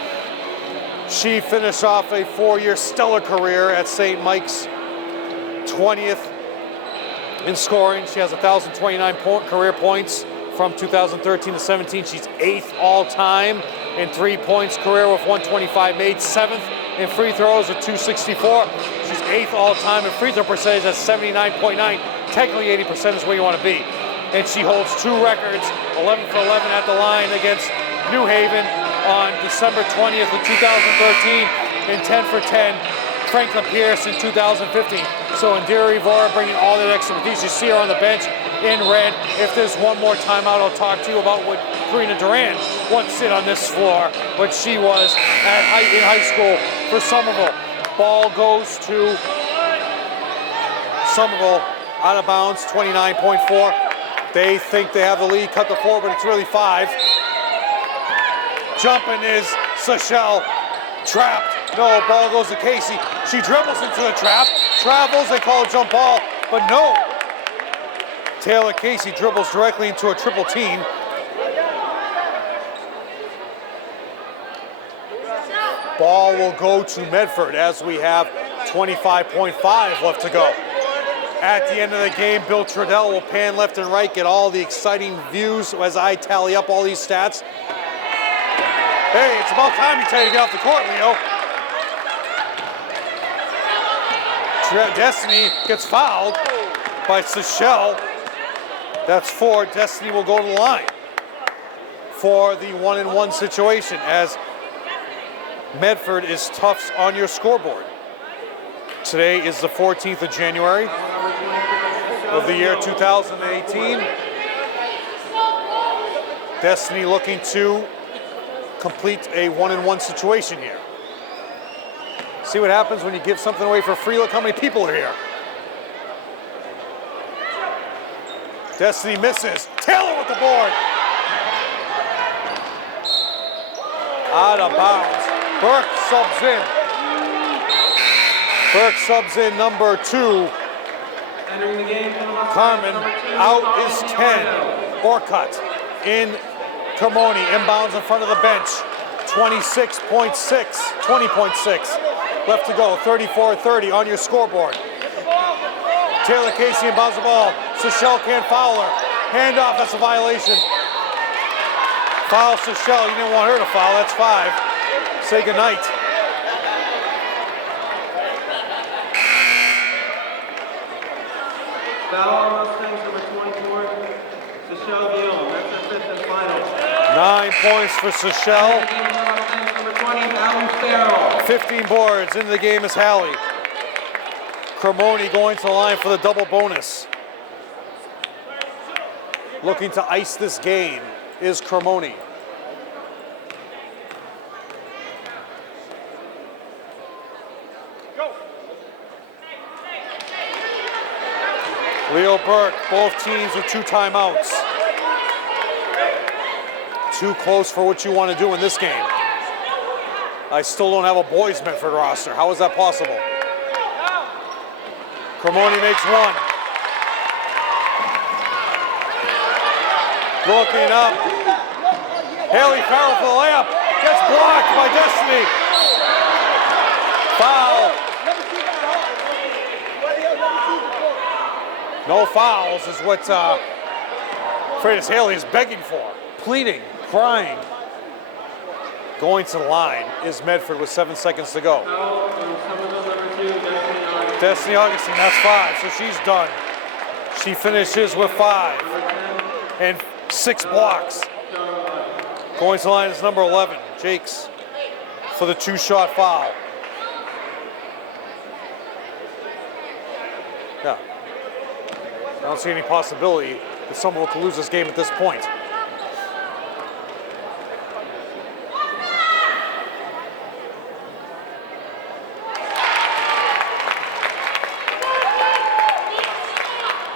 She finished off a 4-year stellar career at St. Mike's, 20th in scoring. She has 1,029 career points from 2013 to 17. She's 8th all-time in 3 points career with 125 made, 7th in free throws with 264. She's 8th all-time in free throw percentage at 79.9. Technically 80% is where you want to be. And she holds 2 records, 11 for 11 at the line against New Haven on December 20th of 2013 and 10 for 10 Franklin Pierce in 2015. So Indira Ivor bringing all that expertise. You see her on the bench in red. If there's one more timeout, I'll talk to you about what Karina Duran once sit on this floor, what she was in high school for Somerville. Ball goes to Somerville, out of bounds, 29.4. They think they have the lead, cut the 4, but it's really 5. Jumping is Seychelle, trapped. No, ball goes to Casey. She dribbles into the trap, travels, they call a jump ball, but no. Taylor Casey dribbles directly into a triple team. Ball will go to Medford as we have 25.5 left to go. At the end of the game, Bill Trudell will pan left and right, get all the exciting views as I tally up all these stats. Hey, it's about time you tell you to get off the court, Leo. Destiny gets fouled by Seychelle. That's 4. Destiny will go to the line for the 1-and-1 situation as Medford is TUFTS on your scoreboard. Today is the 14th of January of the year 2018. Destiny looking to complete a 1-and-1 situation here. See what happens when you give something away for free. Look how many people are here. Destiny misses. Taylor with the board. Out of bounds. Burke subs in. Burke subs in number 2. Harmon out is 10. Orcutt in Carmoni. Inbounds in front of the bench. 20.6 left to go. 34-30 on your scoreboard. Taylor Casey inbounds the ball. Seychelle can't foul her. Handoff, that's a violation. Foul Seychelle. You didn't want her to foul. That's 5. Say goodnight. Foul Mustangs number 24, Seychelle Guillaume. That's her 5th and final. 9 points for Seychelle. Mustangs number 20, Allen Farrell. 15 boards. Into the game is Hallie. Cremoni going to the line for the double bonus. Looking to ice this game is Cremoni. Leo Burke, both teams with 2 timeouts. Too close for what you want to do in this game. I still don't have a boys Medford roster. How is that possible? Connolly makes one. Looking up. Haley Farrell for the layup. Gets blocked by Destiny. Foul. No fouls is what Freitas Haley is begging for. Pleading, crying. Going to the line is Medford with 7 seconds to go. Destiny Augustine, that's 5, so she's done. She finishes with 5 and 6 blocks. Going to the line is number 11, Jakes, for the 2-shot foul. Yeah. I don't see any possibility that someone could lose this game at this point.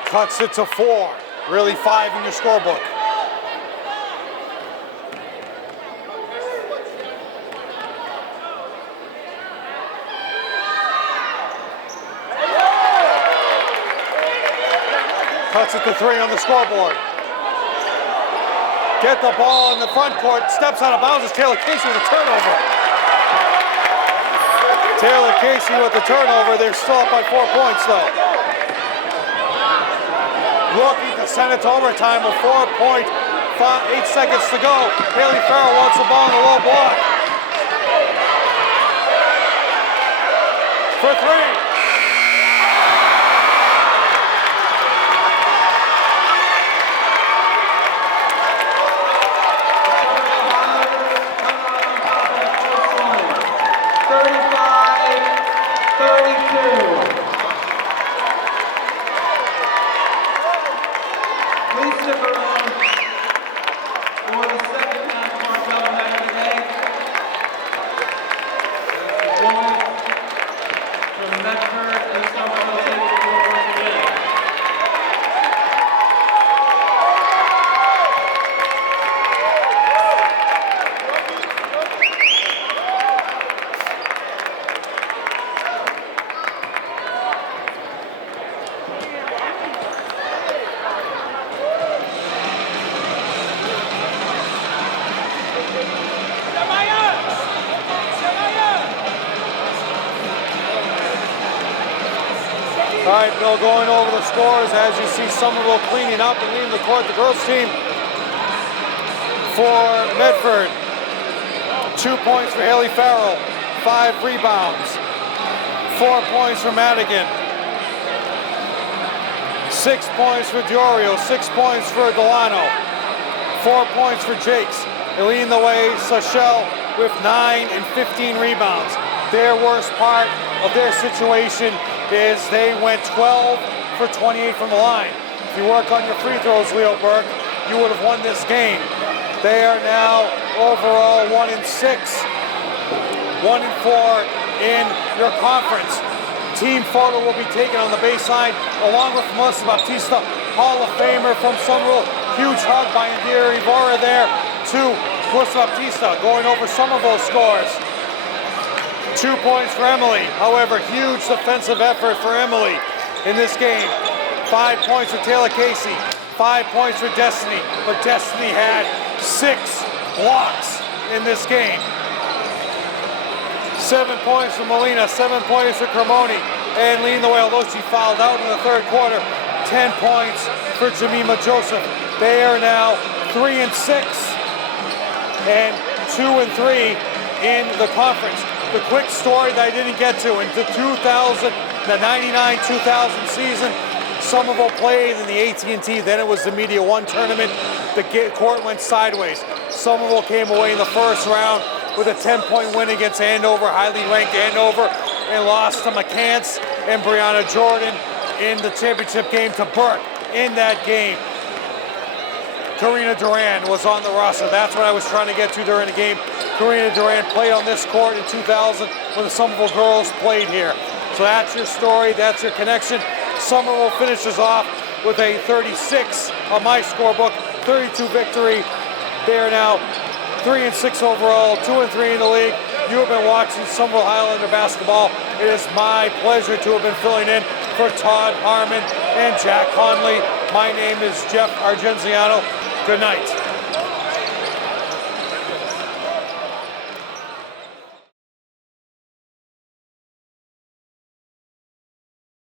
Cuts it to 4, really 5 in your scorebook. Cuts it to 3 on the scoreboard. Get the ball in the front court, steps out of bounds. It's Taylor Casey with a turnover. Taylor Casey with the turnover. They're still up by 4 points though. Looking to send it to overtime with 8 seconds to go. Haley Farrell wants the ball in the low block. For 3. All right, Bill, going over the scores as you see Somerville cleaning up and leaving the court. The girls team for Medford, 2 points for Haley Farrell, 5 rebounds, 4 points for Madigan, 6 points for Diorio, 6 points for Delano, 4 points for Jakes. They lead the way, Sachel with 9 and 15 rebounds. Their worst part of their situation is they went 12 for 28 from the line. If you work on your free throws, Leo Burke, you would have won this game. They are now overall 1-6, 1-4 in your conference. Team photo will be taken on the baseline along with Melissa Baptista, Hall of Famer from Somerville. Huge hug by Indira Ivora there to Melissa Baptista. Going over Somerville scores. 2 points for Emily. However, huge defensive effort for Emily in this game. 5 points for Taylor Casey. 5 points for Destiny. But Destiny had 6 blocks in this game. 7 points for Molina. 7 points for Cremoni. And leading the way, although she fouled out in the third quarter, 10 points for Jemima Joseph. They are now 3-6 and 2-3 in the conference. The quick story that I didn't get to, in the 99-2000 season, Somerville played in the AT&T, then it was the Media One tournament. The court went sideways. Somerville came away in the first round with a 10-point win against Andover, highly ranked Andover, and lost to McCants and Brianna Jordan in the championship game to Burke. In that game, Karina Duran was on the roster. That's what I was trying to get to during the game. Karina Duran played on this court in 2000 when the Somerville girls played here. So that's your story, that's your connection. Somerville finishes off with a 36 on my scorebook, 32 victory. They are now 3-6 overall, 2-3 in the league. You have been watching Somerville Highlander basketball. It is my pleasure to have been filling in for Todd, Harmon, and Jack Connolly. My name is Jeff Argenziano. Good night.